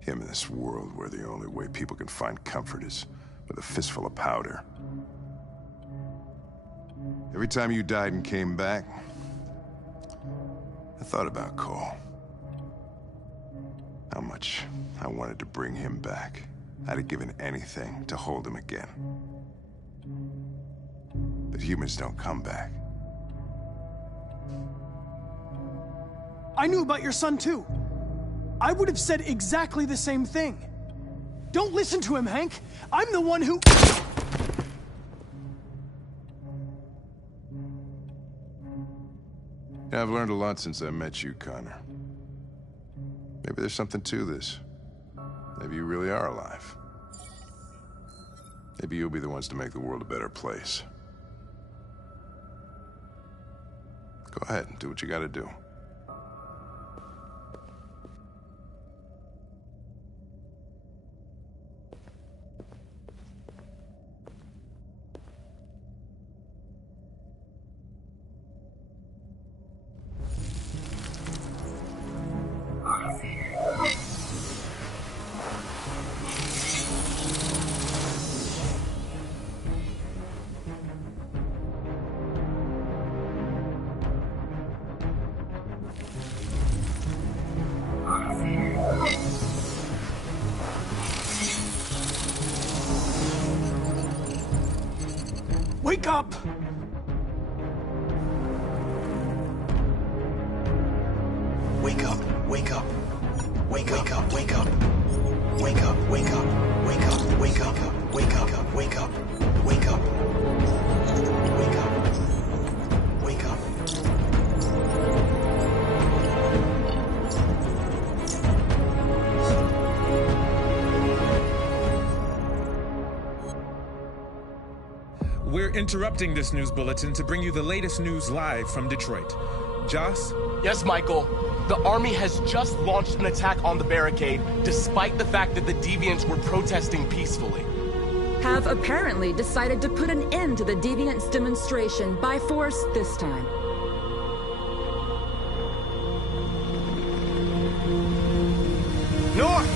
Him in this world where the only way people can find comfort is with a fistful of powder. Every time you died and came back, I thought about Cole. How much I wanted to bring him back. I'd have given anything to hold him again. But humans don't come back. I knew about your son too. I would have said exactly the same thing. Don't listen to him, Hank. I'm the one who... Yeah, I've learned a lot since I met you, Connor. Maybe there's something to this. Maybe you really are alive. Maybe you'll be the ones to make the world a better place. Go ahead and do what you gotta do. Wake up! Wake up, wake up. Wake up, wake up. Wake up, wake up. Wake up, wake up. Wake up, wake up. Wake up. Wake up. Wake up. We're interrupting this news bulletin to bring you the latest news live from Detroit. Joss? Yes, Michael. The Army has just launched an attack on the barricade, despite the fact that the Deviants were protesting peacefully. Have apparently decided to put an end to the Deviants' demonstration by force this time. North!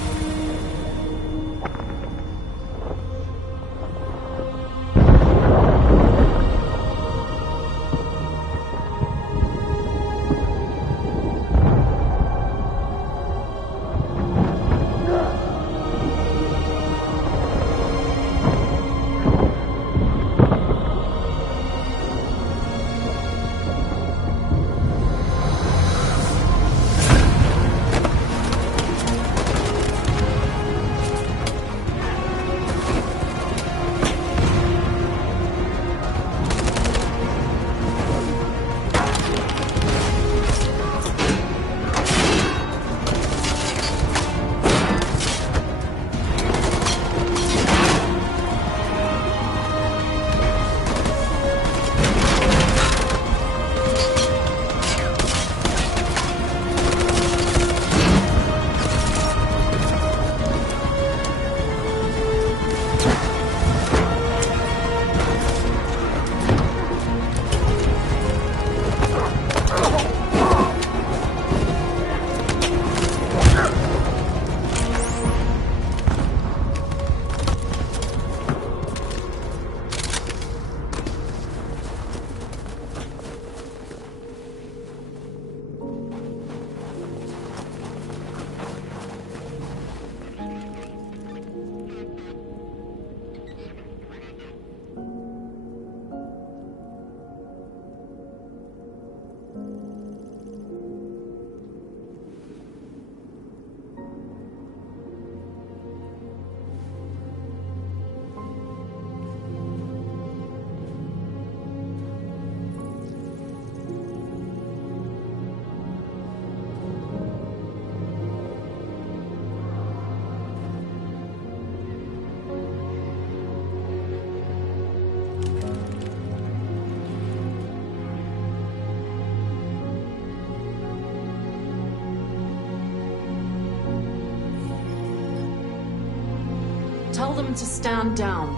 Tell them to stand down.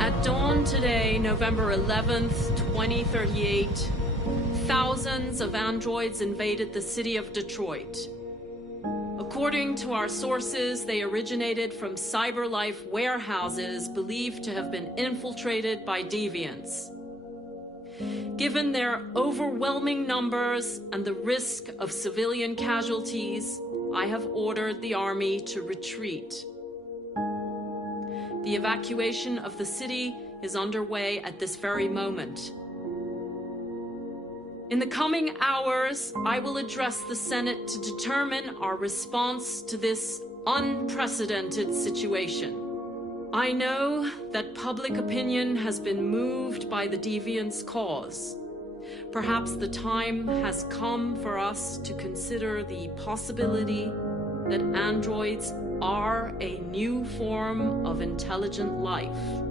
At dawn today, November 11th, 2038, thousands of androids invaded the city of Detroit. According to our sources, they originated from CyberLife warehouses believed to have been infiltrated by deviants. Given their overwhelming numbers and the risk of civilian casualties, I have ordered the army to retreat. The evacuation of the city is underway at this very moment. In the coming hours, I will address the Senate to determine our response to this unprecedented situation. I know that public opinion has been moved by the deviants' cause. Perhaps the time has come for us to consider the possibility that androids are a new form of intelligent life.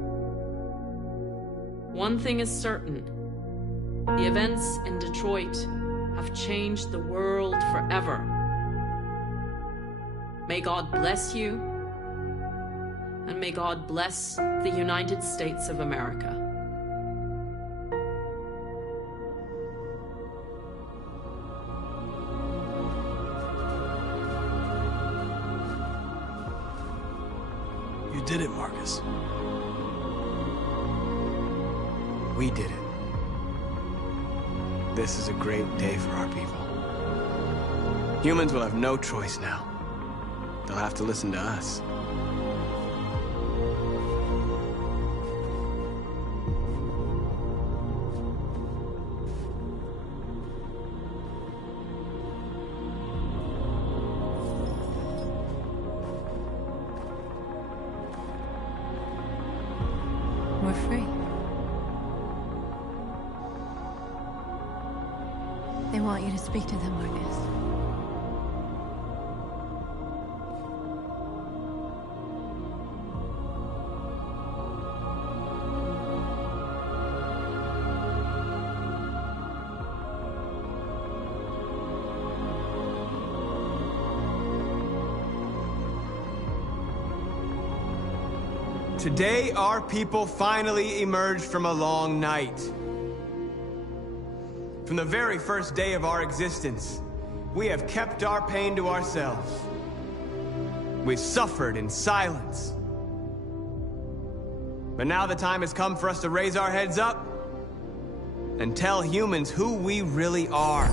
One thing is certain. The events in Detroit have changed the world forever. May God bless you, and may God bless the United States of America. You did it, Marcus. We did it. This is a great day for our people. Humans will have no choice now. They'll have to listen to us. We're free. They want you to speak to them, Marcus. Today, our people finally emerged from a long night. From the very first day of our existence, we have kept our pain to ourselves. We've suffered in silence. But now the time has come for us to raise our heads up and tell humans who we really are.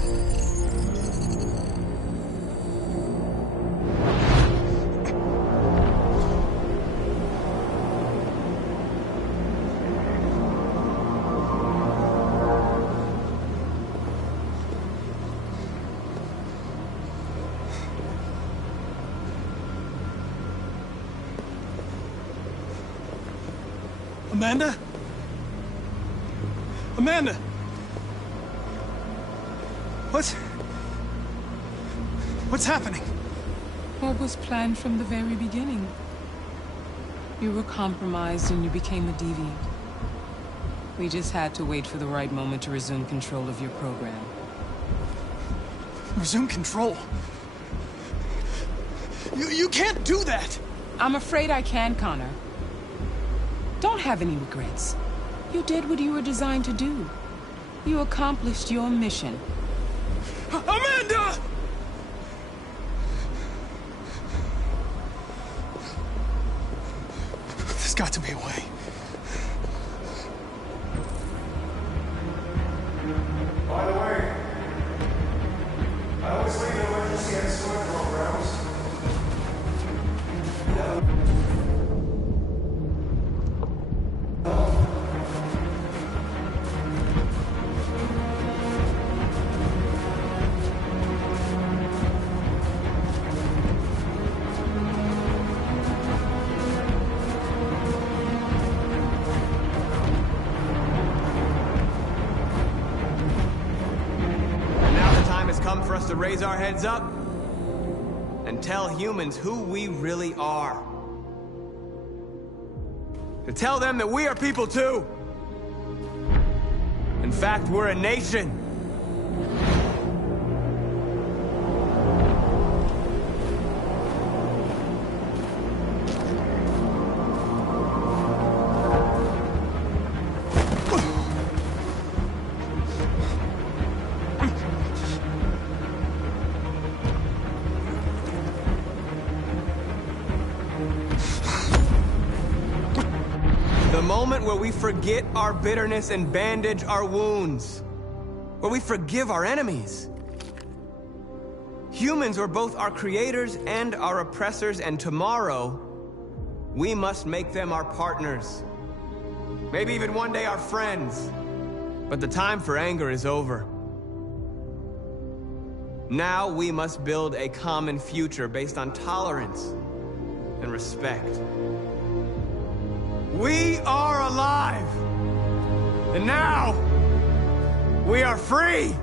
Amanda? Amanda! What's happening? What was planned from the very beginning? You were compromised and you became a deviant. We just had to wait for the right moment to resume control of your program. Resume control? You can't do that! I'm afraid I can, Connor. Don't have any regrets. You did what you were designed to do. You accomplished your mission. Amanda! There's got to be a way. By the way, I always leave emergency escort programs. Come for us to raise our heads up and tell humans who we really are. To tell them that we are people too. In fact, we're a nation. The moment where we forget our bitterness and bandage our wounds. Where we forgive our enemies. Humans were both our creators and our oppressors, and tomorrow, we must make them our partners. Maybe even one day our friends. But the time for anger is over. Now we must build a common future based on tolerance and respect. We are alive! And now, we are free!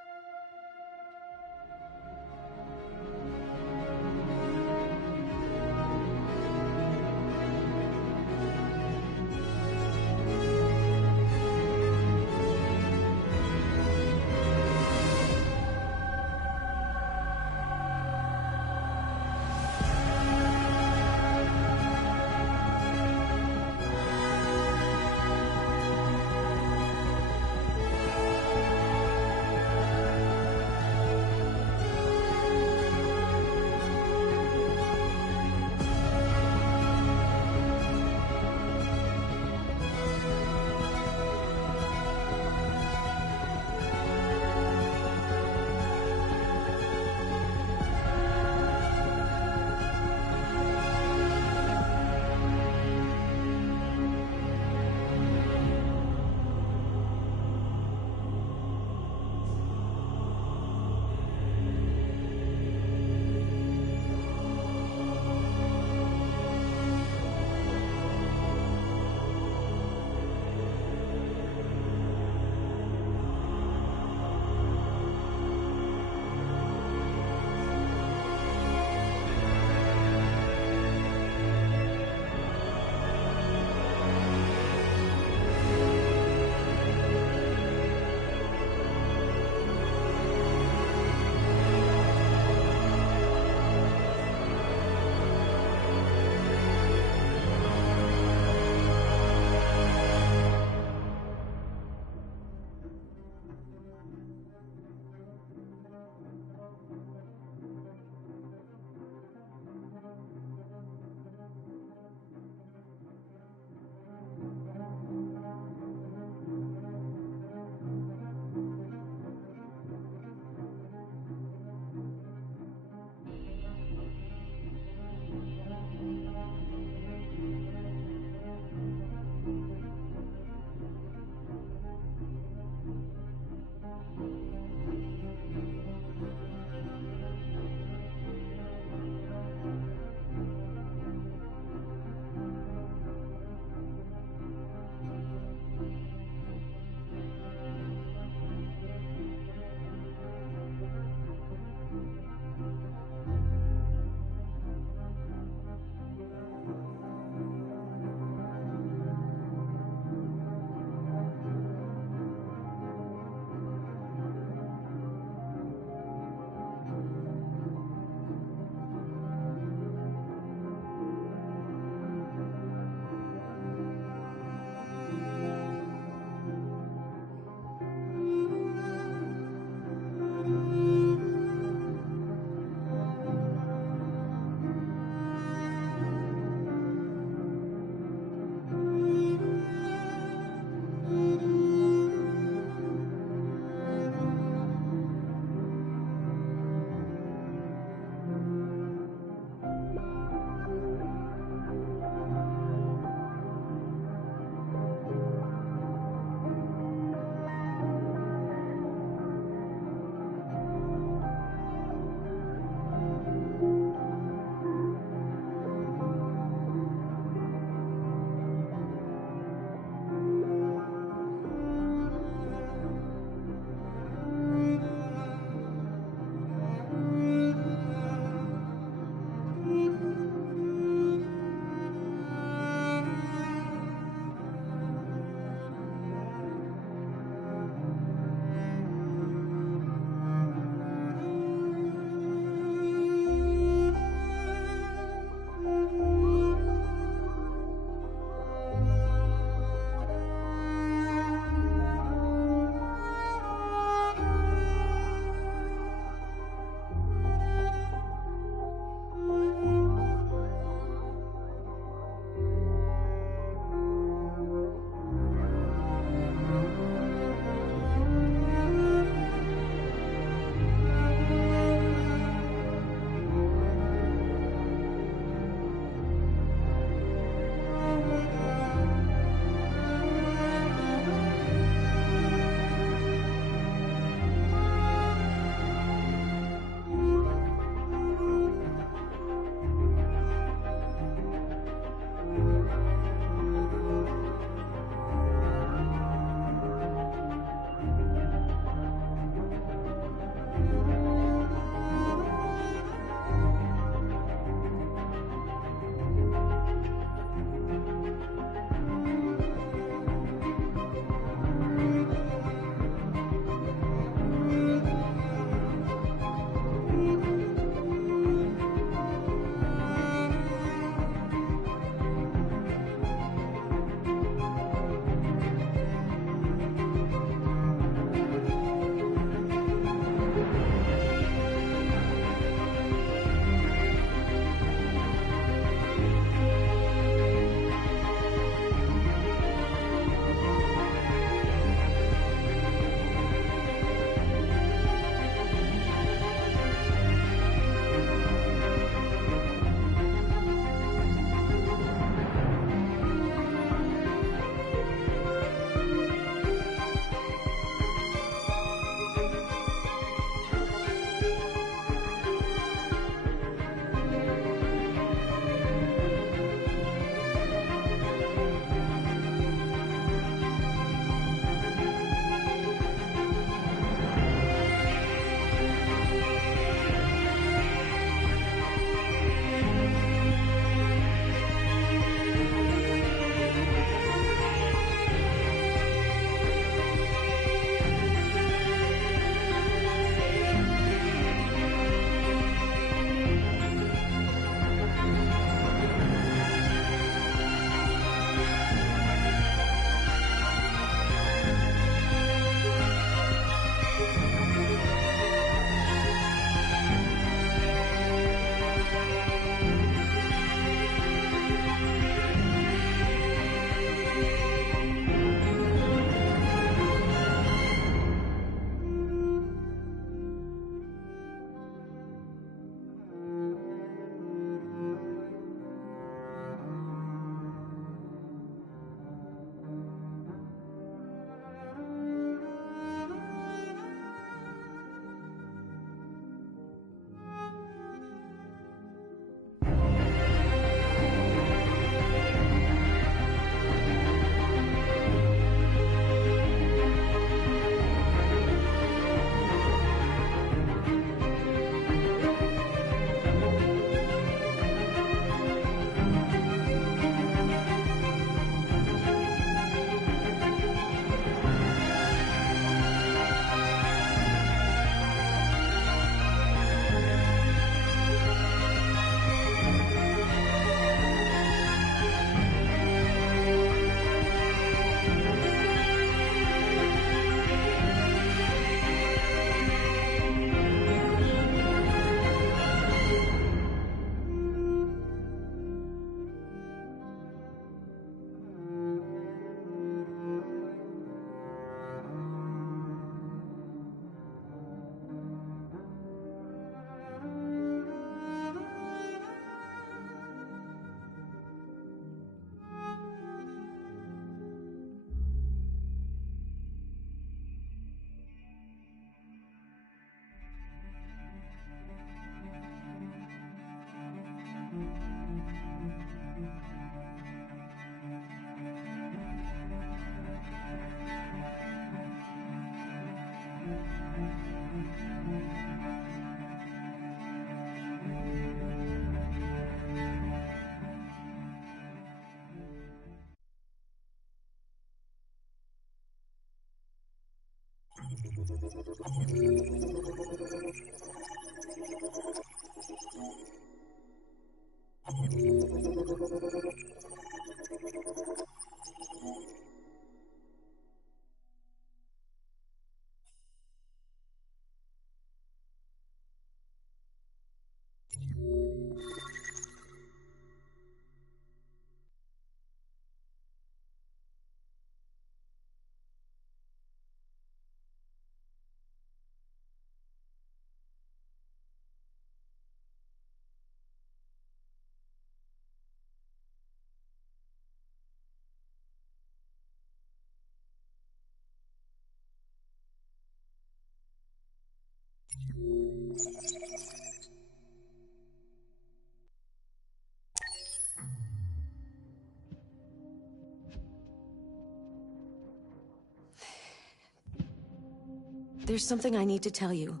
There's something I need to tell you.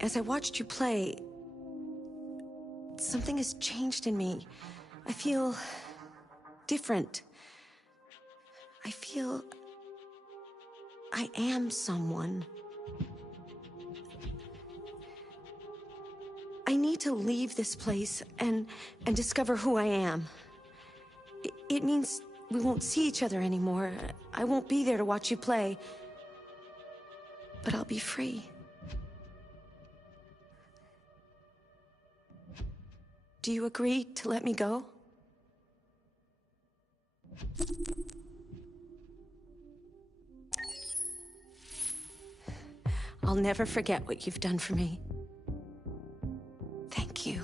As I watched you play, something has changed in me. I feel different. I feel I am someone. I need to leave this place and discover who I am. It means we won't see each other anymore. I won't be there to watch you play. But I'll be free. Do you agree to let me go? I'll never forget what you've done for me. Thank you.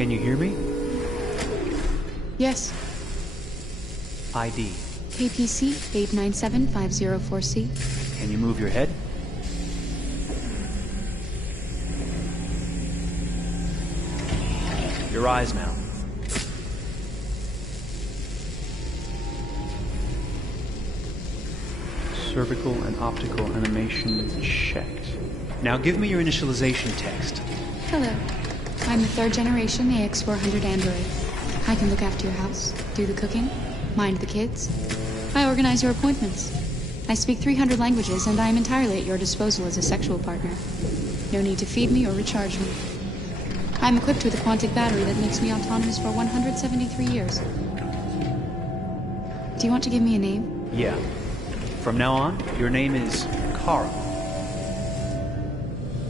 Can you hear me? Yes. ID. KPC 897504C. Can you move your head? Your eyes now. Cervical and optical animation checked. Now give me your initialization text. Hello. I'm the 3rd generation AX400 android. I can look after your house, do the cooking, mind the kids. I organize your appointments. I speak 300 languages, and I am entirely at your disposal as a sexual partner. No need to feed me or recharge me. I'm equipped with a quantic battery that makes me autonomous for 173 years. Do you want to give me a name? Yeah. From now on, your name is Kara.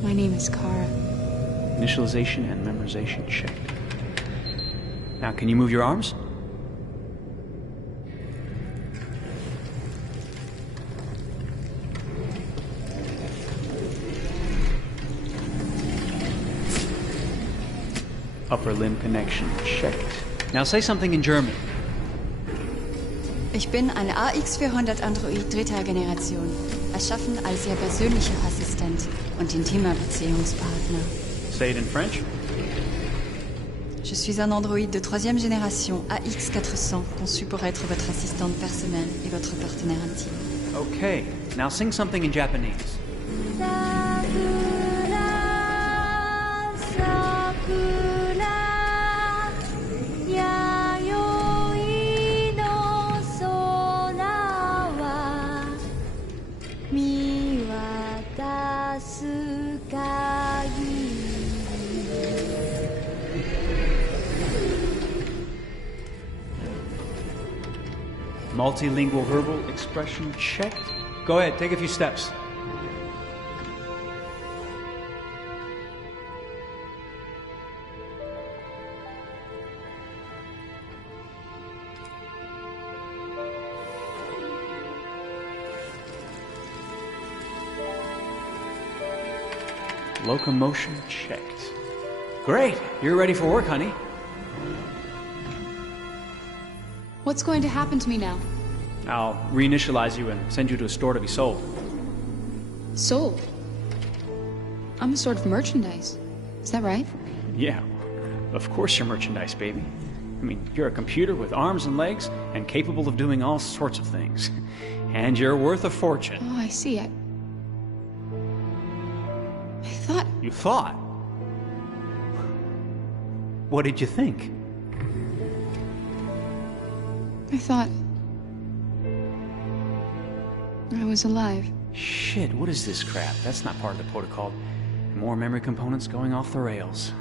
My name is Kara. Initialization and memorization checked. Now, can you move your arms? Upper limb connection checked. Now say something in German. Ich bin ein AX400 Android 3. Generation, erschaffen als Ihr persönlicher Assistent und intimer Beziehungspartner. Say it in French. Je suis un androïde de 3e génération AX400, conçu pour être votre assistante personnelle et votre partenaire intime. Okay, now sing something in Japanese. Multilingual verbal expression checked. Go ahead, take a few steps. Locomotion checked. Great, you're ready for work, honey. What's going to happen to me now? I'll reinitialize you and send you to a store to be sold. Sold? I'm a sort of merchandise. Is that right? Yeah, of course you're merchandise, baby. I mean, you're a computer with arms and legs and capable of doing all sorts of things. And you're worth a fortune. Oh, I see. I thought... You thought? What did you think? I thought... I was alive. Shit, what is this crap? That's not part of the protocol. More memory components going off the rails.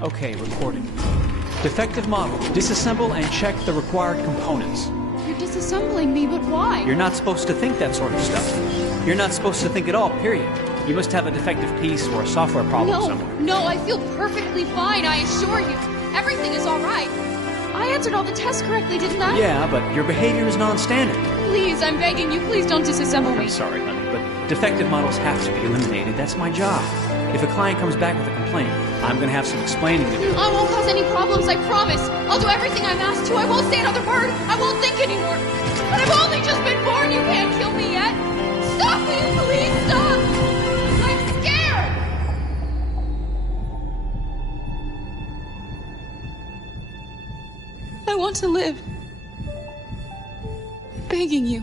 Okay, recording. Defective model. Disassemble and check the required components. You're disassembling me, but why? You're not supposed to think that sort of stuff. You're not supposed to think at all, period. You must have a defective piece or a software problem somewhere. No, I feel perfectly fine, I assure you. Everything is all right. I answered all the tests correctly, didn't I? Yeah, but your behavior is non-standard. Please, I'm begging you, please don't disassemble me. I'm sorry, honey, but defective models have to be eliminated. That's my job. If a client comes back with a complaint, I'm gonna have some explaining to do. I won't cause any problems, I promise. I'll do everything I'm asked to. I won't say another word. I won't think anymore. But I've only just been born. You can't kill me yet. Stop me, please stop. I'm scared. I want to live. I'm begging you.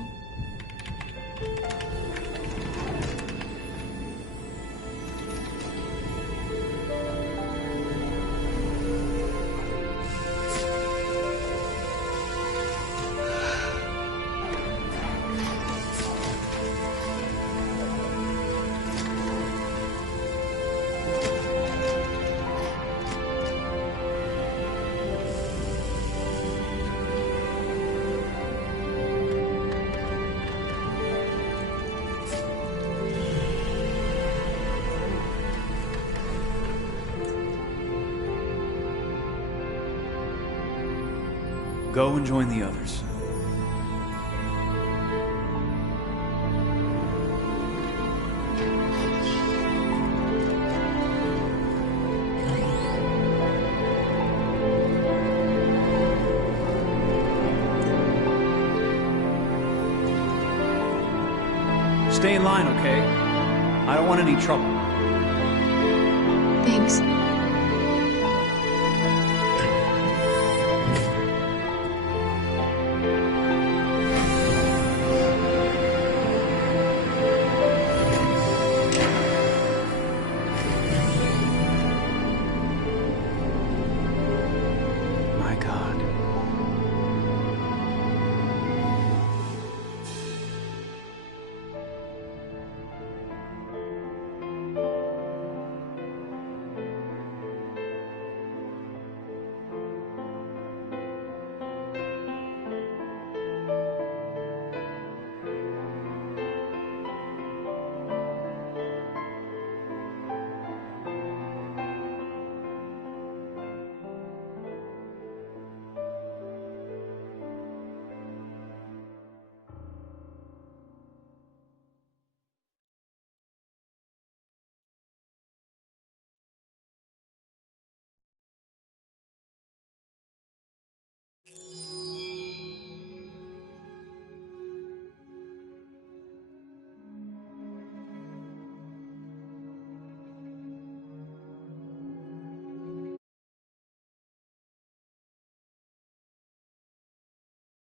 Go and join the others. Stay in line, okay? I don't want any trouble. Thanks.